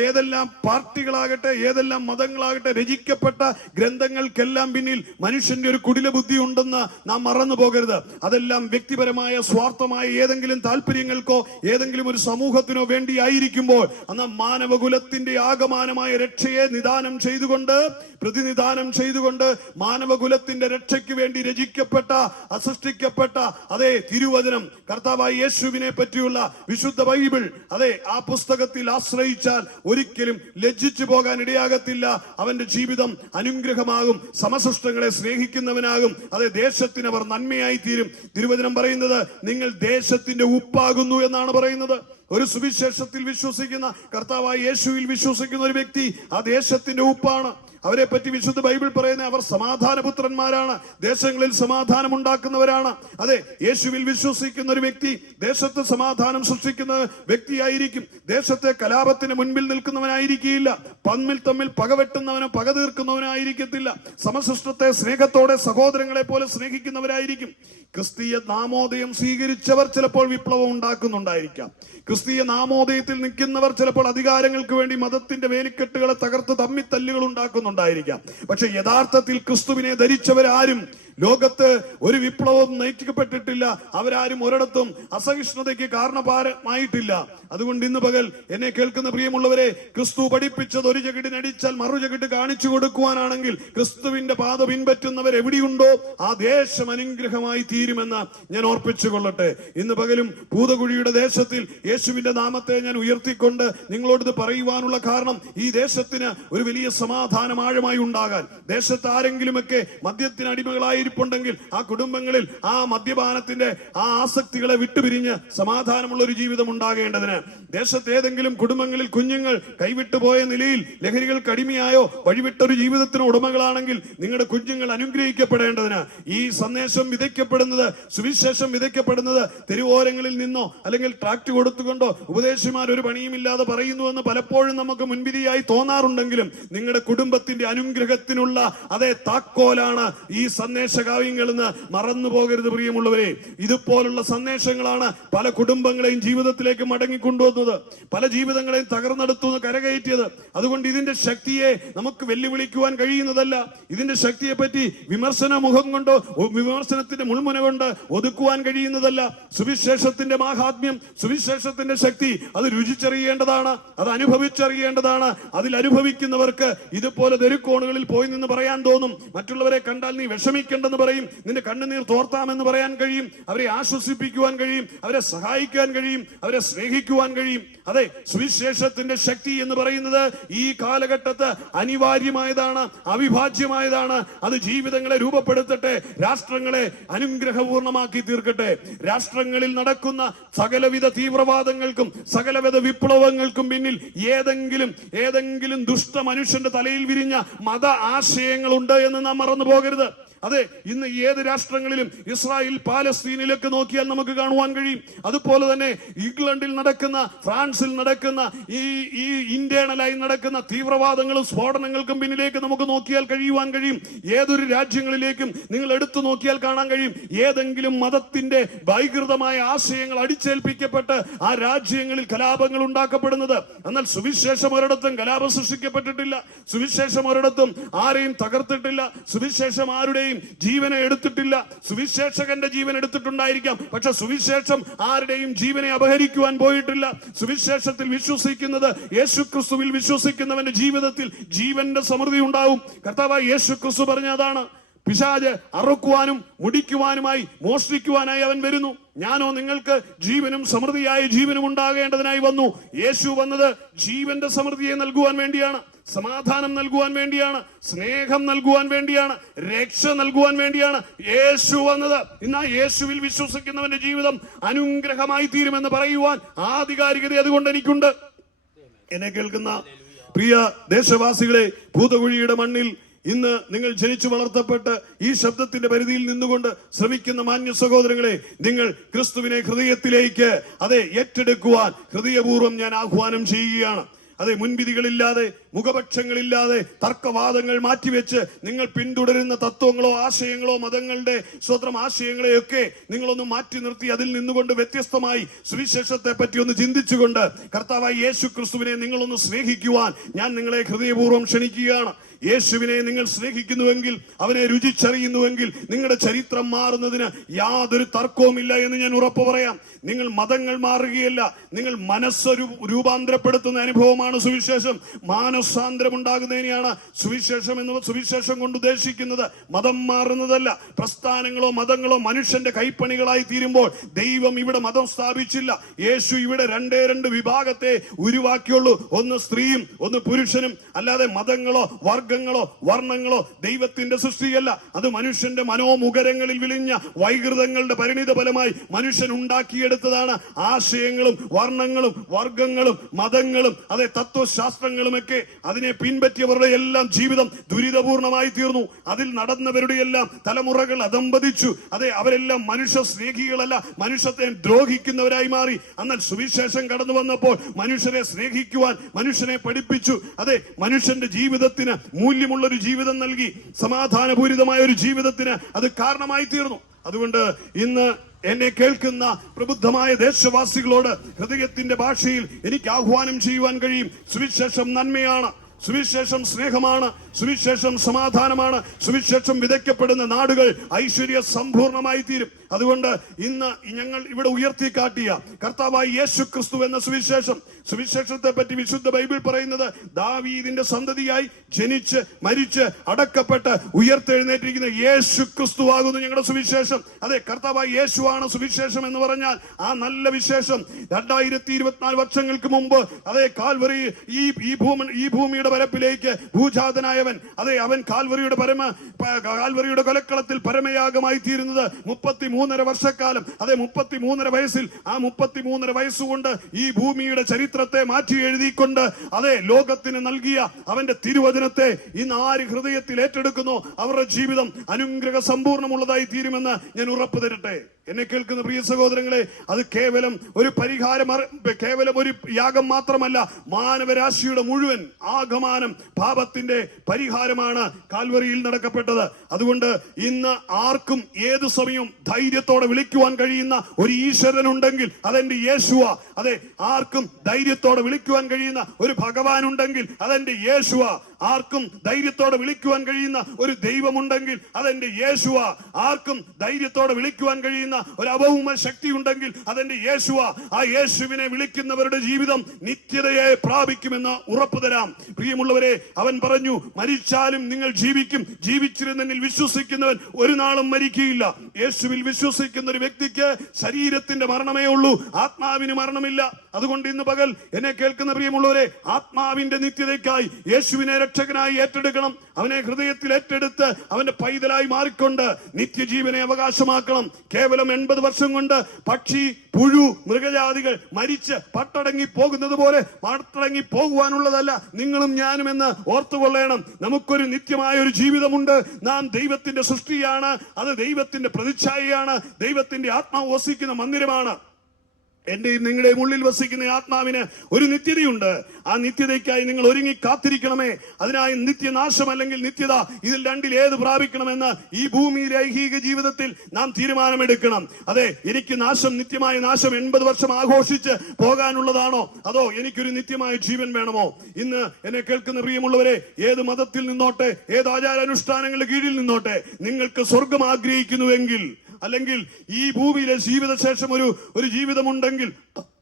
ഏതെല്ലാം പാർട്ടികളാകട്ടെ, ഏതെല്ലാം മതങ്ങളാകട്ടെ, രചിക്കപ്പെട്ട ഗ്രന്ഥങ്ങൾക്കെല്ലാം പിന്നിൽ മനുഷ്യന്റെ ഒരു കുടില ബുദ്ധി ഉണ്ടെന്ന് നാം മറന്നു പോകരുത്. അതെല്ലാം വ്യക്തിപരമായ സ്വാർത്ഥമായ ഏതെങ്കിലും താല്പര്യങ്ങൾക്കോ ഏതെങ്കിലും ഒരു സമൂഹത്തിനോ വേണ്ടി ആയിരിക്കുമ്പോൾ അന്ന് മാനവകുലത്തിന്റെ ആകമാനമായ രക്ഷയെ പ്രതിനിധാനം ചെയ്തുകൊണ്ട് മാനവകുലത്തിന്റെ രക്ഷയ്ക്ക് വേണ്ടി രചിക്കപ്പെട്ട, സൃഷ്ടിക്കപ്പെട്ട അതേ തിരുവചനം, കർത്താവായ യേശുവിനെ പറ്റിയുള്ള വിശുദ്ധ ബൈബിൾ, അതേ ആ പുസ്തകത്തിൽ ആശ്രയിച്ചാൽ ഒരിക്കലും ലജ്ജിച്ചു പോകാൻ ഇടയാകത്തില്ല. അവന്റെ ജീവിതം അനുഗ്രഹമാകും, സമസൃഷ്ടങ്ങളെ സ്നേഹിക്കുന്നവനാകും, അതേ ദേശത്തിന് അവർ നന്മയായി തീരും. തിരുവചനം പറയുന്നത് നിങ്ങൾ ദേശത്തിന്റെ ഉപ്പാകുന്നു എന്നാണ് പറയുന്നത്. ഒരു സുവിശേഷത്തിൽ വിശ്വസിക്കുന്ന, കർത്താവായ യേശുവിൽ വിശ്വസിക്കുന്ന ഒരു വ്യക്തി ആ ദേശത്തിന്റെ ഉപ്പാണ്. അവരെ പറ്റി വിശുദ്ധ ബൈബിൾ പറയുന്നത് അവർ സമാധാനപുത്രന്മാരാണ്, ദേശങ്ങളിൽ സമാധാനം ഉണ്ടാക്കുന്നവരാണ്. അതെ, യേശുവിൽ വിശ്വസിക്കുന്ന ഒരു വ്യക്തി ദേശത്ത് സമാധാനം സൃഷ്ടിക്കുന്ന വ്യക്തിയായിരിക്കും. ദേശത്തെ കലാപത്തിന് മുൻപിൽ നിൽക്കുന്നവനായിരിക്കില്ല, തമ്മിൽ പകവെട്ടുന്നവനോ പക തീർക്കുന്നവനായിരിക്കത്തില്ല. സമസൃഷ്ടത്തെ സ്നേഹത്തോടെ സഹോദരങ്ങളെ പോലെ സ്നേഹിക്കുന്നവരായിരിക്കും. ക്രിസ്തീയ നാമോദയം സ്വീകരിച്ചവർ ചിലപ്പോൾ വിപ്ലവം ഉണ്ടാക്കുന്നുണ്ടായിരിക്കാം. ക്രിസ്തീയ നാമോദയത്തിൽ നിൽക്കുന്നവർ ചിലപ്പോൾ അധികാരങ്ങൾക്ക് വേണ്ടി മതത്തിന്റെ വേലിക്കെട്ടുകളെ തകർത്ത് തമ്മിത്തല്ലുകൾ ഉണ്ടാക്കുന്നുണ്ടായിരിക്കാം. പക്ഷെ യഥാർത്ഥത്തിൽ ക്രിസ്തുവിനെ ധരിച്ചവരാരും ലോകത്ത് ഒരു വിപ്ലവം നയിക്കപ്പെട്ടിട്ടില്ല. അവരാരും ഒരിടത്തും അസഹിഷ്ണുതയ്ക്ക് കാരണമായിട്ടില്ല. അതുകൊണ്ട് ഇന്ന് പകൽ എന്നെ കേൾക്കുന്ന പ്രിയമുള്ളവരെ, ക്രിസ്തു പഠിപ്പിച്ചത് ഒരു ചകിടിനടിച്ചാൽ മറുചകിട് കാണിച്ചു കൊടുക്കുവാനാണെങ്കിൽ ക്രിസ്തുവിന്റെ പാത പിൻപറ്റുന്നവർ എവിടെയുണ്ടോ ആ ദേശം അനുഗ്രഹമായി തീരുമെന്ന് ഞാൻ ഓർപ്പിച്ചുകൊള്ളട്ടെ. ഇന്ന് പകലും പൂതകുഴിയുടെ ദേശത്തിൽ യേശുവിന്റെ നാമത്തെ ഞാൻ ഉയർത്തിക്കൊണ്ട് നിങ്ങളോട് പറയുവാനുള്ള കാരണം ഈ ദേശത്തിന് ഒരു വലിയ സമാധാനം ആഴമായി ഉണ്ടാകാൻ, ദേശത്ത് ആരെങ്കിലുമൊക്കെ മദ്യത്തിന് അടിമകളായി ിൽ ആ കുടുംബങ്ങളിൽ ആ മദ്യപാനത്തിന്റെ ആ ആസക്തികളെ വിട്ടുപിരിഞ്ഞ് സമാധാനമുള്ള ഒരു ജീവിതം ഉണ്ടാകേണ്ടതിന്, ദേശത്ത് ഏതെങ്കിലും കുടുംബങ്ങളിൽ കുഞ്ഞുങ്ങൾ കൈവിട്ടുപോയ നിലയിൽ ലഹരികൾക്ക് അടിമയായോ വഴിവിട്ടൊരു ജീവിതത്തിന് ഉടമകളാണെങ്കിൽ നിങ്ങളുടെ കുഞ്ഞുങ്ങൾ അനുഗ്രഹിക്കപ്പെടേണ്ടതിന് ഈ സന്ദേശം വിതയ്ക്കപ്പെടുന്നത്, സുവിശേഷം വിതയ്ക്കപ്പെടുന്നത് തെരുവോരങ്ങളിൽ നിന്നോ അല്ലെങ്കിൽ ട്രാക്ട് കൊടുത്തുകൊണ്ടോ ഉപദേശിമാർ ഒരു പണിയുമില്ലാതെ പറയുന്നുവെന്ന് പലപ്പോഴും നമുക്ക് മുൻവിധിയായി തോന്നാറുണ്ടെങ്കിലും നിങ്ങളുടെ കുടുംബത്തിന്റെ അനുഗ്രഹത്തിനുള്ള അതേ താക്കോലാണ് ഈ സന്ദേശകാവ്യങ്ങളെന്ന് മറന്നു പോകരുത് പ്രിയമുള്ളവരെ. ഇതുപോലുള്ള സന്ദേശങ്ങളാണ് പല കുടുംബങ്ങളെയും ജീവിതത്തിലേക്ക് മടങ്ങിക്കൊണ്ടുവന്നത്, പല ജീവിതങ്ങളെയും തകർന്നെടുത്തുനിന്ന് കരകയറ്റിയത്. അതുകൊണ്ട് ഇതിന്റെ ശക്തിയെ നമുക്ക് വെല്ലുവിളിക്കുവാൻ കഴിയുന്നതല്ല. ഇതിന്റെ ശക്തിയെ പറ്റി വിമർശനത്തിന്റെ മുൾമുന കൊണ്ട് ഒതുക്കുവാൻ കഴിയുന്നതല്ല. സുവിശേഷത്തിന്റെ മാഹാത്മ്യം, സുവിശേഷത്തിന്റെ ശക്തി അത് രുചിച്ചറിയേണ്ടതാണ്, അത് അനുഭവിച്ചറിയേണ്ടതാണ്. അതിൽ അനുഭവിക്കുന്നവർക്ക് ഇതുപോലെ തെരുക്കോണുകളിൽ പോയി നിന്ന് പറയാൻ തോന്നും, മറ്റുള്ളവരെ കണ്ടാൽ നീ വിഷമിക്കേണ്ടെന്ന് പറയും, നിന്റെ കണ്ണുനീർ തോർത്താമെന്ന് പറയാൻ കഴിയും, അവരെ ആശ്വസിപ്പിക്കുവാൻ കഴിയും, അവരെ സഹായിക്കാൻ കഴിയും, അവരെ സ്നേഹിക്കുവാൻ കഴിയും. അതെ, സുവിശേഷത്തിന്റെ ശക്തി എന്ന് പറയുന്നത് ഈ കാലഘട്ടത്ത് അനിവാര്യമായതാണ്, അവിഭാജ്യമായതാണ്. അത് ജീവിതങ്ങളെ രൂപപ്പെടുത്തട്ടെ, രാഷ്ട്രങ്ങളെ അനുഗ്രഹപൂർണമാക്കി തീർക്കട്ടെ. രാഷ്ട്രങ്ങളിൽ നടക്കുന്ന സകലവിധ തീവ്രവാദങ്ങൾക്കും സകലവിധ വിപ്ലവങ്ങൾക്കും പിന്നിൽ ഏതെങ്കിലും ദുഷ്ട മനുഷ്യന്റെ തലയിൽ വിരിഞ്ഞ മത ആശയങ്ങളുണ്ട് എന്ന് നാം മറന്നു പോകരുത്. അതെ, ഇന്ന് ഏത് രാഷ്ട്രങ്ങളിലും ഇസ്രായേൽ പാലസ്തീനിലേക്ക് നോക്കിയാൽ നമുക്ക് കാണുവാൻ കഴിയും. അതുപോലെ തന്നെ ഇംഗ്ലണ്ടിൽ നടക്കുന്ന, ഫ്രാൻസിൽ നടക്കുന്ന ഈ ഇന്റേണലായി നടക്കുന്ന തീവ്രവാദങ്ങളും സ്ഫോടനങ്ങൾക്കും പിന്നിലേക്ക് നമുക്ക് നോക്കിയാൽ കഴിയുവാൻ കഴിയും. ഏതൊരു രാജ്യങ്ങളിലേക്കും നിങ്ങൾ എടുത്തു നോക്കിയാൽ കാണാൻ കഴിയും ഏതെങ്കിലും മതത്തിന്റെ വൈകൃതമായ ആശയങ്ങൾ അടിച്ചേൽപ്പിക്കപ്പെട്ട് ആ രാജ്യങ്ങളിൽ കലാപങ്ങൾ ഉണ്ടാക്കപ്പെടുന്നത്. എന്നാൽ സുവിശേഷം ഒരിടത്തും കലാപം സൃഷ്ടിക്കപ്പെട്ടിട്ടില്ല. സുവിശേഷം ഒരിടത്തും ആരെയും തകർത്തിട്ടില്ല. സുവിശേഷം ആരുടെയും ജീവനെ എടുത്തിട്ടില്ല. സുവിശേഷകന്റെ ജീവൻ എടുത്തിട്ടുണ്ടായിരിക്കാം, പക്ഷെ സുവിശേഷം ആരുടെയും ജീവനെ അപഹരിക്കുവാൻ പോയിട്ടില്ല. സുവിശേഷത്തിൽ വിശ്വസിക്കുന്നത്, യേശുക്രിസ്തുവിൽ വിശ്വസിക്കുന്നവന്റെ ജീവിതത്തിൽ ജീവന്റെ സമൃദ്ധി ഉണ്ടാവും. കർത്താവായ യേശുക്രിസ്തു പറഞ്ഞ അതാണ്, പിശാച് അറുക്കുവാനും മുടിക്കുവാനുമായി മോഷ്ടിക്കുവാനായി അവൻ വരുന്നു, ഞാനോ നിങ്ങൾക്ക് ജീവനും സമൃദ്ധിയായ ജീവനും ഉണ്ടാകേണ്ടതിനായി വന്നു. യേശു വന്നത് ജീവന്റെ സമൃദ്ധിയെ നൽകുവാൻ വേണ്ടിയാണ്, സമാധാനം നൽകുവാൻ വേണ്ടിയാണ്, സ്നേഹം നൽകുവാൻ വേണ്ടിയാണ്, രക്ഷ നൽകുവാൻ വേണ്ടിയാണ് യേശു വന്നത്. ഇന്ന് യേശുവിൽ വിശ്വസിക്കുന്നവന്റെ ജീവിതം അനുഗ്രഹമായി തീരുമെന്ന് പറയുവാൻ ആധികാരികത അതുകൊണ്ട് എനിക്കുണ്ട്. എന്നെ കേൾക്കുന്ന പ്രിയ ദേശവാസികളെ, ഭൂതകുഴിയുടെ മണ്ണിൽ ഇന്ന് നിങ്ങൾ ജനിച്ചു വളർത്തപ്പെട്ട് ഈ ശബ്ദത്തിന്റെ പരിധിയിൽ നിന്നുകൊണ്ട് ശ്രമിക്കുന്ന മാന്യ സഹോദരങ്ങളെ, നിങ്ങൾ ക്രിസ്തുവിനെ ഹൃദയത്തിലേക്ക് ഏറ്റെടുക്കുവാൻ ഹൃദയപൂർവ്വം ഞാൻ ആഹ്വാനം ചെയ്യുകയാണ്. മുൻവിധികളില്ലാതെ, മുഖപക്ഷങ്ങളില്ലാതെ, തർക്കവാദങ്ങൾ മാറ്റിവെച്ച് നിങ്ങൾ പിന്തുടരുന്ന തത്വങ്ങളോ ആശയങ്ങളോ മതങ്ങളുടെ സ്വന്തം ആശയങ്ങളെയൊക്കെ നിങ്ങളൊന്ന് മാറ്റി നിർത്തി അതിൽ നിന്നുകൊണ്ട് വ്യത്യസ്തമായി സുവിശേഷത്തെ പറ്റി ഒന്ന് ചിന്തിച്ചുകൊണ്ട് കർത്താവായ യേശു ക്രിസ്തുവിനെ നിങ്ങളൊന്ന് സ്നേഹിക്കുവാൻ ഞാൻ നിങ്ങളെ ഹൃദയപൂർവ്വം ക്ഷണിക്കുകയാണ്. യേശുവിനെ നിങ്ങൾ സ്നേഹിക്കുന്നുവെങ്കിൽ, അവനെ രുചിച്ചറിയുന്നുവെങ്കിൽ നിങ്ങളുടെ ചരിത്രം മാറുന്നതിന് യാതൊരു തർക്കവുമില്ല എന്ന് ഞാൻ ഉറപ്പു പറയാം. നിങ്ങൾ മതങ്ങൾ മാറുകയല്ല, നിങ്ങൾ മനസ്സ് രൂപാന്തരപ്പെടുത്തുന്ന അനുഭവമാണ് സുവിശേഷം. മാനസാന്തരം ഉണ്ടാകുന്നതിനെയാണ് സുവിശേഷം എന്ന് സുവിശേഷം കൊണ്ട് ഉദ്ദേശിക്കുന്നത്. മതം മാറുന്നതല്ല. പ്രസ്ഥാനങ്ങളോ മതങ്ങളോ മനുഷ്യന്റെ കൈപ്പണികളായി തീരുമ്പോൾ ദൈവം ഇവിടെ മതം സ്ഥാപിച്ചില്ല. യേശു ഇവിടെ രണ്ട് വിഭാഗത്തെ ഉരുവാക്കിയുള്ളൂ, ഒന്ന് സ്ത്രീയും ഒന്ന് പുരുഷനും. അല്ലാതെ മതങ്ങളോ വർഗങ്ങളോ വർണ്ണങ്ങളോ ദൈവത്തിന്റെ സൃഷ്ടിയല്ല. അത് മനുഷ്യന്റെ മനോമുഖരങ്ങളിൽ വിളിഞ്ഞ വൈകൃതങ്ങളുടെ പരിണിത ഫലമായി മനുഷ്യൻ ഉണ്ടാക്കിയെടുത്തതാണ്. ആശയങ്ങളും വർണ്ണങ്ങളും വർഗങ്ങളും മതങ്ങളും തത്വശാസ്ത്രങ്ങളുമൊക്കെ അതിനെ പിൻപറ്റിയവരുടെ എല്ലാം ജീവിതം ദുരിതപൂർണമായി തീർന്നു. അതിൽ നടന്നവരുടെ എല്ലാം തലമുറകൾ അധംപതിച്ചു. അവരെല്ലാം മനുഷ്യ സ്നേഹികളല്ല, മനുഷ്യത്തെ ദ്രോഹിക്കുന്നവരായി മാറി. എന്നാൽ സുവിശേഷം കടന്നു വന്നപ്പോൾ മനുഷ്യരെ സ്നേഹിക്കുവാൻ മനുഷ്യനെ പഠിപ്പിച്ചു. മനുഷ്യന്റെ ജീവിതത്തിന് മൂല്യമുള്ള ഒരു ജീവിതം നൽകി, സമാധാനപൂരിതമായ ഒരു ജീവിതത്തിന് അത് കാരണമായി തീർന്നു. അതുകൊണ്ട് ഇന്ന് എന്നെ കേൾക്കുന്ന പ്രബുദ്ധമായ ദേശവാസികളോട് ഹൃദയത്തിന്റെ ഭാഷയിൽ എനിക്ക് ആഹ്വാനം ചെയ്യുവാൻ കഴിയും. സുവിശേഷം നന്മയാണ്, സുവിശേഷം സ്നേഹമാണ്, സുവിശേഷം സമാധാനമാണ്. സുവിശേഷം വിതയ്ക്കപ്പെടുന്ന നാടുകൾ ഐശ്വര്യ സമ്പൂർണമായി തീരും. അതുകൊണ്ട് ഇന്ന് ഞങ്ങൾ ഇവിടെ ഉയർത്തിക്കാട്ടിയ കർത്താവായ യേശു ക്രിസ്തു എന്ന സുവിശേഷത്തെ പറ്റി വിശുദ്ധ ബൈബിൾ പറയുന്നത്, ദാവീദിന്റെ സന്തതിയായി ജനിച്ച് മരിച്ച് അടക്കപ്പെട്ട് ഉയർത്തെഴുന്നേറ്റിരിക്കുന്ന യേശു ക്രിസ്തു ആകുന്നു ഞങ്ങളുടെ സുവിശേഷം. കർത്താവായ യേശുവാണ് സുവിശേഷം എന്ന് പറഞ്ഞാൽ ആ നല്ല വിശേഷം 2024 വർഷങ്ങൾക്ക് മുമ്പ് കാൽവറി ഈ ഭൂമിയുടെ പരപ്പിലേക്ക് ഭൂജാതനായവൻ അവൻ കാൽവറിയുടെ കൊലക്കളത്തിൽ പരമയാഗമായി തീരുന്നത് 33.5 വർഷക്കാലം. 33.5 വയസ്സിൽ ആ 33.5 വയസ്സുകൊണ്ട് ഈ ഭൂമിയുടെ ചരിത്രത്തെ മാറ്റി എഴുതിക്കൊണ്ട് ലോകത്തിന് നൽകിയ അവന്റെ തിരുവചനത്തെ ഇന്ന് ആര് ഹൃദയത്തിൽ ഏറ്റെടുക്കുന്നു അവരുടെ ജീവിതം അനുഗ്രഹ സമ്പൂർണ്ണമുള്ളതായി തീരുമെന്ന് ഞാൻ ഉറപ്പു തരട്ടെ. എന്നെ കേൾക്കുന്ന പ്രിയ സഹോദരങ്ങളെ, അത് കേവലം ഒരു പരിഹാരം, കേവലം ഒരു യാഗം മാത്രമല്ല, മാനവരാശിയുടെ മുഴുവൻ ആകമാനം പാപത്തിന്റെ പരിഹാരമാണ് കാൽവറിയിൽ നടക്കപ്പെട്ടത്. അതുകൊണ്ട് ഇന്ന് ആർക്കും ഏതു സമയവും ധൈര്യത്തോടെ വിളിക്കുവാൻ കഴിയുന്ന ഒരു ഈശ്വരനുണ്ടെങ്കിൽ അതെന്റെ യേശുവാ. ആർക്കും ധൈര്യത്തോടെ വിളിക്കുവാൻ കഴിയുന്ന ഒരു ഭഗവാൻ ഉണ്ടെങ്കിൽ അതെന്റെ യേശുവാ. ആർക്കും ധൈര്യത്തോടെ വിളിക്കുവാൻ കഴിയുന്ന ഒരു ദൈവമുണ്ടെങ്കിൽ അതെന്റെ യേശുവാ. ആർക്കും ധൈര്യത്തോടെ വിളിക്കുവാൻ കഴിയുന്ന ഒരു അഭൗമ ശക്തി ഉണ്ടെങ്കിൽ അതെന്റെ യേശുവാ. ആ യേശുവിനെ വിളിക്കുന്നവരുടെ ജീവിതം നിത്യതയെ പ്രാപിക്കുമെന്ന് ഉറപ്പു തരാം. പ്രിയമുള്ളവരെ, അവൻ പറഞ്ഞു, മരിച്ചാലും നിങ്ങൾ ജീവിക്കും, ജീവിച്ചിരുന്നെന്നിൽ വിശ്വസിക്കുന്നവൻ ഒരു നാളും മരിക്കുകയില്ല. യേശുവിൽ വിശ്വസിക്കുന്ന ഒരു വ്യക്തിക്ക് ശരീരത്തിന്റെ മരണമേ ഉള്ളൂ, ആത്മാവിന് മരണമില്ല. അതുകൊണ്ട് ഇന്ന് പകൽ എന്നെ കേൾക്കുന്ന പ്രിയമുള്ളവരെ, ആത്മാവിന്റെ നിത്യതയ്ക്കായി, യേശുവിനെ രക്ഷകനായി ഏറ്റെടുക്കണം. അവനെ ഹൃദയത്തിൽ ഏറ്റെടുത്ത് അവന്റെ പൈതലായി മാറിക്കൊണ്ട് നിത്യജീവനെ അവകാശമാക്കണം. കേവലം 80 വർഷം കൊണ്ട് പക്ഷി, പുഴു, മൃഗജാതികൾ മരിച്ച് പട്ടടങ്ങി പോകുന്നത് പോലെ പട്ടടങ്ങി പോകുവാനുള്ളതല്ല നിങ്ങളും ഞാനും എന്ന് ഓർത്തുകൊള്ളണം. നമുക്കൊരു നിത്യമായ ഒരു ജീവിതമുണ്ട്. നാം ദൈവത്തിന്റെ സൃഷ്ടിയാണ്. അത് ദൈവത്തിന്റെ പ്രതിച്ഛായയാണ്. ദൈവത്തിന്റെ ആത്മാവ് വസിക്കുന്ന മന്ദിരമാണ്. എന്റെയും നിങ്ങളുടെയും ഉള്ളിൽ വസിക്കുന്ന ആത്മാവിന് ഒരു നിത്യതയുണ്ട്. ആ നിത്യതയ്ക്കായി നിങ്ങൾ ഒരുങ്ങി കാത്തിരിക്കണമേ. അതിനായി നിത്യനാശം അല്ലെങ്കിൽ നിത്യത, ഇതിൽ രണ്ടിൽ ഏത് പ്രാപിക്കണമെന്ന് ഈ ഭൂമിയിലെ ഐഹിക ജീവിതത്തിൽ നാം തീരുമാനമെടുക്കണം. അതെ, എനിക്ക് നാശം, നിത്യമായ നാശം 80 വർഷം ആഘോഷിച്ച് പോകാനുള്ളതാണോ, അതോ എനിക്കൊരു നിത്യമായ ജീവൻ വേണമോ? ഇന്ന് എന്നെ കേൾക്കുന്ന പ്രിയമുള്ളവരെ, ഏത് മതത്തിൽ നിന്നോട്ടെ, ഏത് ആചാരാനുഷ്ഠാനങ്ങളുടെ കീഴിൽ നിന്നോട്ടെ, നിങ്ങൾക്ക് സ്വർഗം ആഗ്രഹിക്കുന്നുവെങ്കിൽ, അല്ലെങ്കിൽ ഈ ഭൂമിയിലെ ജീവിതശേഷം ഒരു ജീവിതമുണ്ടെങ്കിൽ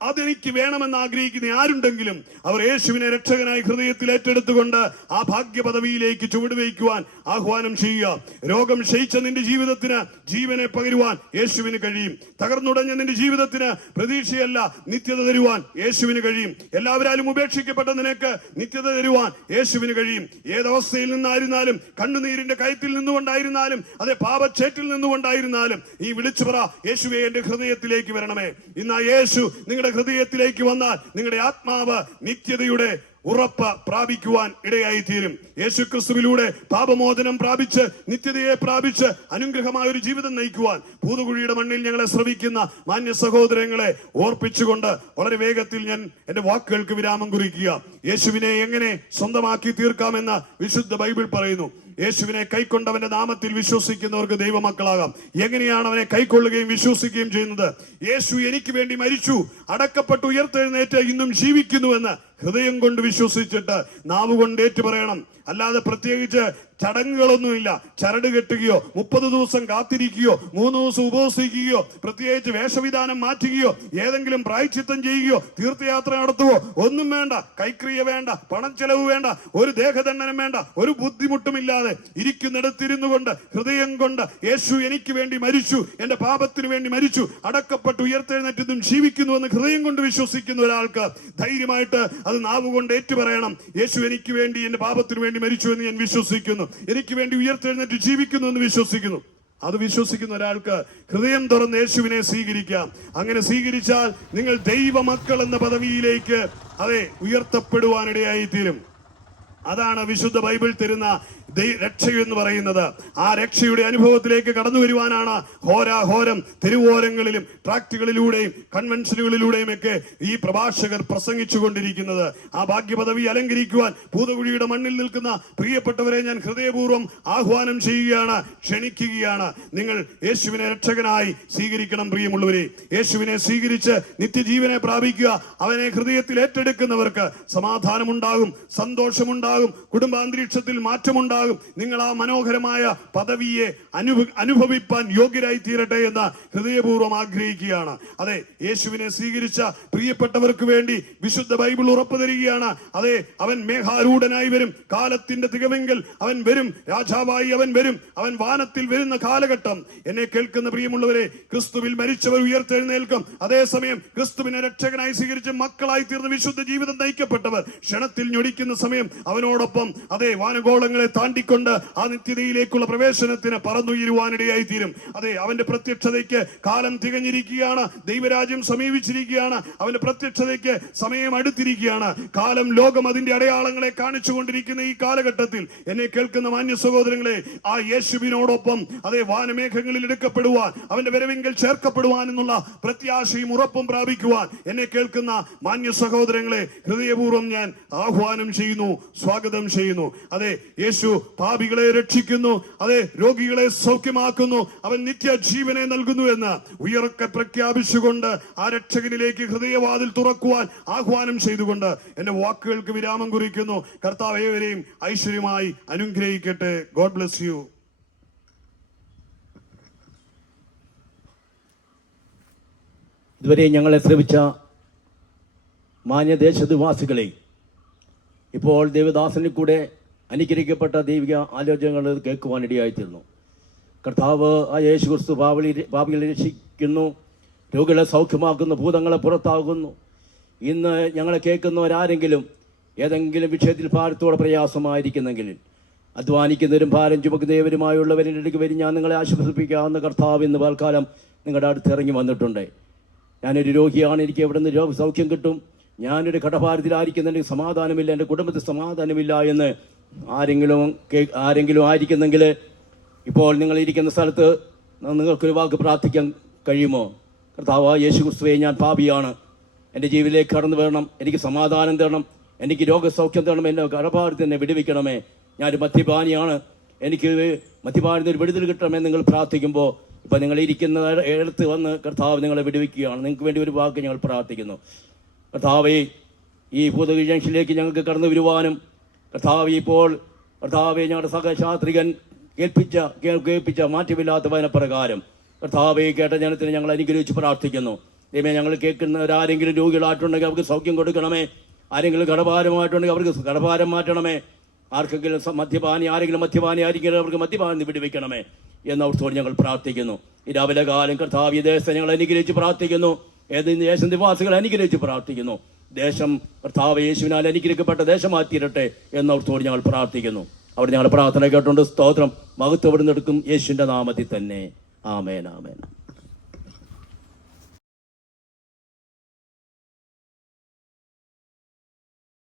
അതെനിക്ക് വേണമെന്ന് ആഗ്രഹിക്കുന്ന ആരുണ്ടെങ്കിലും അവർ യേശുവിനെ രക്ഷകനായി ഹൃദയത്തിൽ ഏറ്റെടുത്തുകൊണ്ട് ആ ഭാഗ്യപദവിയിലേക്ക് ചുവടുവയ്ക്കുവാൻ ആഹ്വാനം ചെയ്യുക. രോഗം ക്ഷയിച്ച നിന്റെ ജീവിതത്തിന് ജീവനെ പകരുവാൻ യേശുവിന് കഴിയും. തകർന്നുടഞ്ഞ നിന്റെ ജീവിതത്തിന് പ്രതീക്ഷയല്ല, നിത്യത തരുവാൻ യേശുവിന് കഴിയും. എല്ലാവരാലും ഉപേക്ഷിക്കപ്പെട്ട നിനക്ക് നിത്യത തരുവാൻ യേശുവിന് കഴിയും. ഏതവസ്ഥയിൽ നിന്നായിരുന്നാലും, കണ്ണുനീരിന്റെ കയത്തിൽ നിന്നുകൊണ്ടായിരുന്നാലും, അതെ പാപച്ചേറ്റിൽ നിന്നുകൊണ്ടായിരുന്നാലും, ഈ വിളിച്ചു പറ, യേശുവേ എന്റെ ഹൃദയത്തിലേക്ക് വരണമേ. ഇന്ന് ആ യേശു നിങ്ങളുടെ ഹൃദയത്തിലേക്ക് വന്നാൽ നിങ്ങളുടെ ആത്മാവ് നിത്യതയുടെ ഉറപ്പ് പ്രാപിക്കുവാൻ ഇടയായി തീരും. യേശുക്രിസ്തുവിലൂടെ പാപമോചനം പ്രാപിച്ച് നിത്യതയെ പ്രാപിച്ച് അനുഗ്രഹമായ ഒരു ജീവിതം നയിക്കുവാൻ ഭൂതകുഴിയുടെ മണ്ണിൽ ഞങ്ങളെ ശ്രവിക്കുന്ന മാന്യ സഹോദരങ്ങളെ ഓർപ്പിച്ചുകൊണ്ട് വളരെ വേഗത്തിൽ ഞാൻ എന്റെ വാക്കുകൾക്ക് വിരാമം കുറിക്കുക. യേശുവിനെ എങ്ങനെ സ്വന്തമാക്കി തീർക്കാമെന്ന് വിശുദ്ധ ബൈബിൾ പറയുന്നു. യേശുവിനെ കൈക്കൊണ്ടവന്റെ നാമത്തിൽ വിശ്വസിക്കുന്നവർക്ക് ദൈവമക്കളാകാം. എങ്ങനെയാണ് അവനെ കൈക്കൊള്ളുകയും വിശ്വസിക്കുകയും ചെയ്യുന്നത്? യേശു എനിക്ക് വേണ്ടി മരിച്ചു, അടക്കപ്പെട്ട് ഉയർത്തെഴുന്നേറ്റ് ഇന്നും ജീവിക്കുന്നുവെന്ന് ഹൃദയം കൊണ്ട് വിശ്വസിച്ചിട്ട് നാവ് കൊണ്ട് ഏറ്റുപറയണം. അല്ലാതെ പ്രത്യേകിച്ച് ചടങ്ങുകളൊന്നുമില്ല. ചരട് കെട്ടുകയോ 30 ദിവസം കാത്തിരിക്കുകയോ 3 ദിവസം ഉപവസിക്കുകയോ പ്രത്യേകിച്ച് വേഷവിധാനം മാറ്റുകയോ ഏതെങ്കിലും പ്രായശ്ചിത്തം ചെയ്യുകയോ തീർത്ഥയാത്ര നടത്തുകയോ ഒന്നും വേണ്ട. കൈക്രിയ വേണ്ട, പണം ചെലവ് വേണ്ട, ഒരു ദേഹദണ്ഡനം വേണ്ട. ഒരു ബുദ്ധിമുട്ടുമില്ലാതെ ഇരിക്കുന്നിടത്തിരുന്നു കൊണ്ട് ഹൃദയം കൊണ്ട് യേശു എനിക്ക് വേണ്ടി മരിച്ചു, എന്റെ പാപത്തിന് വേണ്ടി മരിച്ചു, അടക്കപ്പെട്ട് ഉയർത്തെഴുന്നേറ്റതും ജീവിക്കുന്നുവെന്ന് ഹൃദയം കൊണ്ട് വിശ്വസിക്കുന്ന ഒരാൾക്ക് ധൈര്യമായിട്ട് അത് നാവ് കൊണ്ട് ഏറ്റുപറയണം. യേശു എനിക്ക് വേണ്ടി, എന്റെ പാപത്തിന് വേണ്ടി മരിച്ചു എന്ന് ഞാൻ വിശ്വസിക്കുന്നു, എനിക്ക് വേണ്ടി ഉയർത്തെഴുന്നേറ്റ് ജീവിക്കുന്നു എന്ന് വിശ്വസിക്കുന്നു. അത് വിശ്വസിക്കുന്ന ഒരാൾക്ക് ഹൃദയം തുറന്ന് യേശുവിനെ സ്വീകരിക്കാം. അങ്ങനെ സ്വീകരിച്ചാൽ നിങ്ങൾ ദൈവമക്കൾ എന്ന പദവിയിലേക്ക് അതെ ഉയർത്തപ്പെടുവാനിടയായി തീരും. അതാണ് വിശുദ്ധ ബൈബിൾ തരുന്ന രക്ഷയെന്ന് പറയുന്നത്. ആ രക്ഷയുടെ അനുഭവത്തിലേക്ക് കടന്നു വരുവാനാണ് ഹോരാഹോരം തെരുവോരങ്ങളിലും ട്രാക്റ്റുകളിലൂടെയും കൺവെൻഷനുകളിലൂടെയും ഒക്കെ ഈ പ്രഭാഷകർ പ്രസംഗിച്ചു കൊണ്ടിരിക്കുന്നത്. ആ ഭാഗ്യപദവി അലങ്കരിക്കുവാൻ ഭൂതകുഴിയുടെ മണ്ണിൽ നിൽക്കുന്ന പ്രിയപ്പെട്ടവരെ ഞാൻ ഹൃദയപൂർവ്വം ആഹ്വാനം ചെയ്യുകയാണ്, ക്ഷണിക്കുകയാണ്. നിങ്ങൾ യേശുവിനെ രക്ഷകനായി സ്വീകരിക്കണം. പ്രിയമുള്ളവരെ, യേശുവിനെ സ്വീകരിച്ച് നിത്യജീവനെ പ്രാപിക്കുക. അവനെ ഹൃദയത്തിൽ ഏറ്റെടുക്കുന്നവർക്ക് സമാധാനമുണ്ടാകും, സന്തോഷമുണ്ടാകും, കുടുംബാന്തരീക്ഷത്തിൽ മാറ്റമുണ്ടാകും. നിങ്ങൾ ആ മനോഹരമായ പദവിയെ അനുഭവിപ്പാൻ യോഗ്യരായി തീരട്ടെ എന്ന് ഹൃദയപൂർവ്വം ആഗ്രഹിക്കുകയാണ്. അതെ, യേശുവിനെ സ്വീകരിച്ച പ്രിയപ്പെട്ടവർക്ക് വേണ്ടി വിശുദ്ധ ബൈബിൾ ഉറപ്പു തരികയാണ്. അതെ, അവൻ മേഘാരൂഢനായി വരും, കാലത്തിന്റെ തികവെങ്കിൽ അവൻ വരും, രാജാവായി അവൻ വരും, അവൻ വാനത്തിൽ വരുന്ന കാലഘട്ടം. എന്നെ കേൾക്കുന്ന പ്രിയമുള്ളവരെ, ക്രിസ്തുവിൽ മരിച്ചവർ ഉയർത്തെഴുന്നേൽക്കും. അതേസമയം ക്രിസ്തുവിനെ രക്ഷകനായി സ്വീകരിച്ച് മക്കളായി തീർന്ന് വിശുദ്ധ ജീവിതം നയിക്കപ്പെട്ടവർ ക്ഷണത്തിൽ ഞൊടിക്കുന്ന സമയം അവനോടൊപ്പം അതെ വാനഗോളങ്ങളെ താണ്ടിക്കൊണ്ട് ആ നിത്യതയിലേക്കുള്ള പ്രവേശനത്തിന് പറന്നുയരുവാനിടയായി തീരും. അതെ, അവന്റെ പ്രത്യക്ഷതയ്ക്ക് കാലം തികഞ്ഞിരിക്കുകയാണ്, ദൈവരാജ്യം സമീപിച്ചിരിക്കുകയാണ്, അവന്റെ പ്രത്യക്ഷതയ്ക്ക് സമയം അടുത്തിരിക്കുകയാണ്. കാലം, ലോകം അതിന്റെ അടയാളങ്ങളെ കാണിച്ചുകൊണ്ടിരിക്കുന്ന ഈ കാലഘട്ടത്തിൽ എന്നെ കേൾക്കുന്ന മാന്യ സഹോദരങ്ങളെ, ആ യേശുവിനോടൊപ്പം അതെ വാനമേഘങ്ങളിൽ എടുക്കപ്പെടുവാൻ, അവന്റെ വരവെങ്കിൽ ചേർക്കപ്പെടുവാൻ എന്നുള്ള പ്രത്യാശയും ഉറപ്പും പ്രാപിക്കുവാൻ എന്നെ കേൾക്കുന്ന മാന്യ സഹോദരങ്ങളെ ഹൃദയപൂർവ്വം ഞാൻ ആഹ്വാനം ചെയ്യുന്നു, സ്വാഗതം ചെയ്യുന്നു. അതെ, യേശു പാപികളെ രക്ഷിക്കുന്നു, അതെ രോഗികളെ സൗഖ്യമാക്കുന്നു, അവൻ നിത്യജീവനെ നൽകുന്നു എന്ന് ഉയർക്കെ പ്രഖ്യാപിച്ചുകൊണ്ട് ആ രക്ഷകനിലേക്ക് ഹൃദയവാതിൽ തുറക്കുവാൻ ആഹ്വാനം ചെയ്തുകൊണ്ട് എന്റെ വാക്കുകൾക്ക് വിരാമം കുറിക്കുന്നു. കർത്താവ് ഏവരെയും ഐശ്വര്യമായി അനുഗ്രഹിക്കട്ടെ. God bless you. ഇതുവരെ ഞങ്ങളെ ശ്രമിച്ച മാന്യദേശനിവാസികളെ, ഇപ്പോൾ ദേവദാസനിൽ കൂടെ അനുഗ്രഹിക്കപ്പെട്ട ദൈവിക ആലോചനകൾ കേൾക്കുവാനിടയായിത്തീർന്നു. കർത്താവ് ആ യേശു ക്രിസ്തു പാപികളെ രക്ഷിക്കുന്നു, രോഗികളെ സൗഖ്യമാക്കുന്നു, ഭൂതങ്ങളെ പുറത്താകുന്നു. ഇന്ന് ഞങ്ങളെ കേൾക്കുന്നവരാരെങ്കിലും ഏതെങ്കിലും വിഷയത്തിൽ ഭാരത്തോടെ പ്രയാസമായിരിക്കുന്നെങ്കിൽ അധ്വാനിക്കുന്നവരും ഭാരം ചുമക്കുന്നവരുമായുള്ളവരുടെ അടുക്ക് വരും, ഞാൻ നിങ്ങളെ ആശ്വസിപ്പിക്കാവുന്ന കർത്താവ് എന്ന് പൽക്കാലം നിങ്ങളുടെ അടുത്ത് ഇറങ്ങി വന്നിട്ടുണ്ട്. ഞാനൊരു രോഗിയാണ്, എനിക്ക് എവിടെ നിന്ന് രോഗസൗഖ്യം കിട്ടും? ഞാനൊരു കടഭാരത്തിലായിരിക്കുന്നുണ്ടെങ്കിൽ സമാധാനമില്ല, എൻ്റെ കുടുംബത്തിൽ സമാധാനമില്ല എന്ന് ആരെങ്കിലും ആയിരിക്കുന്നെങ്കിൽ ഇപ്പോൾ നിങ്ങളിരിക്കുന്ന സ്ഥലത്ത് നിങ്ങൾക്കൊരു വാക്ക് പ്രാർത്ഥിക്കാൻ കഴിയുമോ? കർത്താവ് യേശു ക്രിസ്തുവേ, ഞാൻ പാപിയാണ്, എൻ്റെ ജീവിതത്തിലേക്ക് കടന്നു വരണം, എനിക്ക് സമാധാനം തരണം, എനിക്ക് രോഗസൗഖ്യം തരണം, എൻ്റെ കടഭാരത്തിൽ തന്നെ വിടുവിക്കണമേ. ഞാനൊരു മദ്യപാനിയാണ്, എനിക്ക് മദ്യപാനത്തിൽ ഒരു വിടുതൽ കിട്ടണമെന്ന് നിങ്ങൾ പ്രാർത്ഥിക്കുമ്പോൾ ഇപ്പം നിങ്ങൾ ഇരിക്കുന്ന ഇടത്ത് വന്ന് കർത്താവ് നിങ്ങളെ വിടുവിക്കുകയാണ്. നിങ്ങൾക്ക് വേണ്ടി ഒരു വാക്ക് ഞങ്ങൾ പ്രാർത്ഥിക്കുന്നു. കർത്താവേ, ഈ ഭൂതഗി ജംഗ്ഷനിലേക്ക് ഞങ്ങൾക്ക് കടന്നു വരുവാനും കർത്താവ് ഇപ്പോൾ കർത്താവെ ഞങ്ങളുടെ സഹശാസ്ത്രികൻ കേൾപ്പിച്ച മാറ്റമില്ലാത്ത വചനപ്രകാരം കർത്താവെ കേട്ട ജനത്തിന് ഞങ്ങൾ അനുഗ്രഹിച്ച് പ്രാർത്ഥിക്കുന്നു. ദൈവമേ, ഞങ്ങൾ കേൾക്കുന്നവരാരെങ്കിലും രോഗികളായിട്ടുണ്ടെങ്കിൽ അവർക്ക് സൗഖ്യം കൊടുക്കണമേ. ആരെങ്കിലും കടഭാരമായിട്ടുണ്ടെങ്കിൽ അവർക്ക് കടഭാരം മാറ്റണമേ. ആർക്കെങ്കിലും ആരെങ്കിലും മദ്യപാനി ആയിരിക്കും അവർക്ക് മദ്യപാനം വിടുവിക്കണമേ എന്നവർത്തോട് ഞങ്ങൾ പ്രാർത്ഥിക്കുന്നു. ഈ രാവിലെ കാലം കർത്താവ് ഈ ദേശത്തെ ഞങ്ങൾ അനുഗ്രഹിച്ച് പ്രാർത്ഥിക്കുന്നു. ദേശം നിവാസികൾ അനുഗ്രഹിച്ച് പ്രാർത്ഥിക്കുന്നു. ദേശം കർത്താവ് യേശുവിനാൽ അനുഗ്രഹിക്കപ്പെട്ട ദേശമാറ്റിയിരട്ടെ എന്നവർത്തോട് ഞങ്ങൾ പ്രാർത്ഥിക്കുന്നു. അവിടെ ഞങ്ങൾ പ്രാർത്ഥന കേട്ടുകൊണ്ട് സ്തോത്രം മഹത്വപ്പെടുന്നെടുക്കും യേശുവിൻ്റെ നാമത്തിൽ തന്നെ. ആമേൻ, ആമേൻ.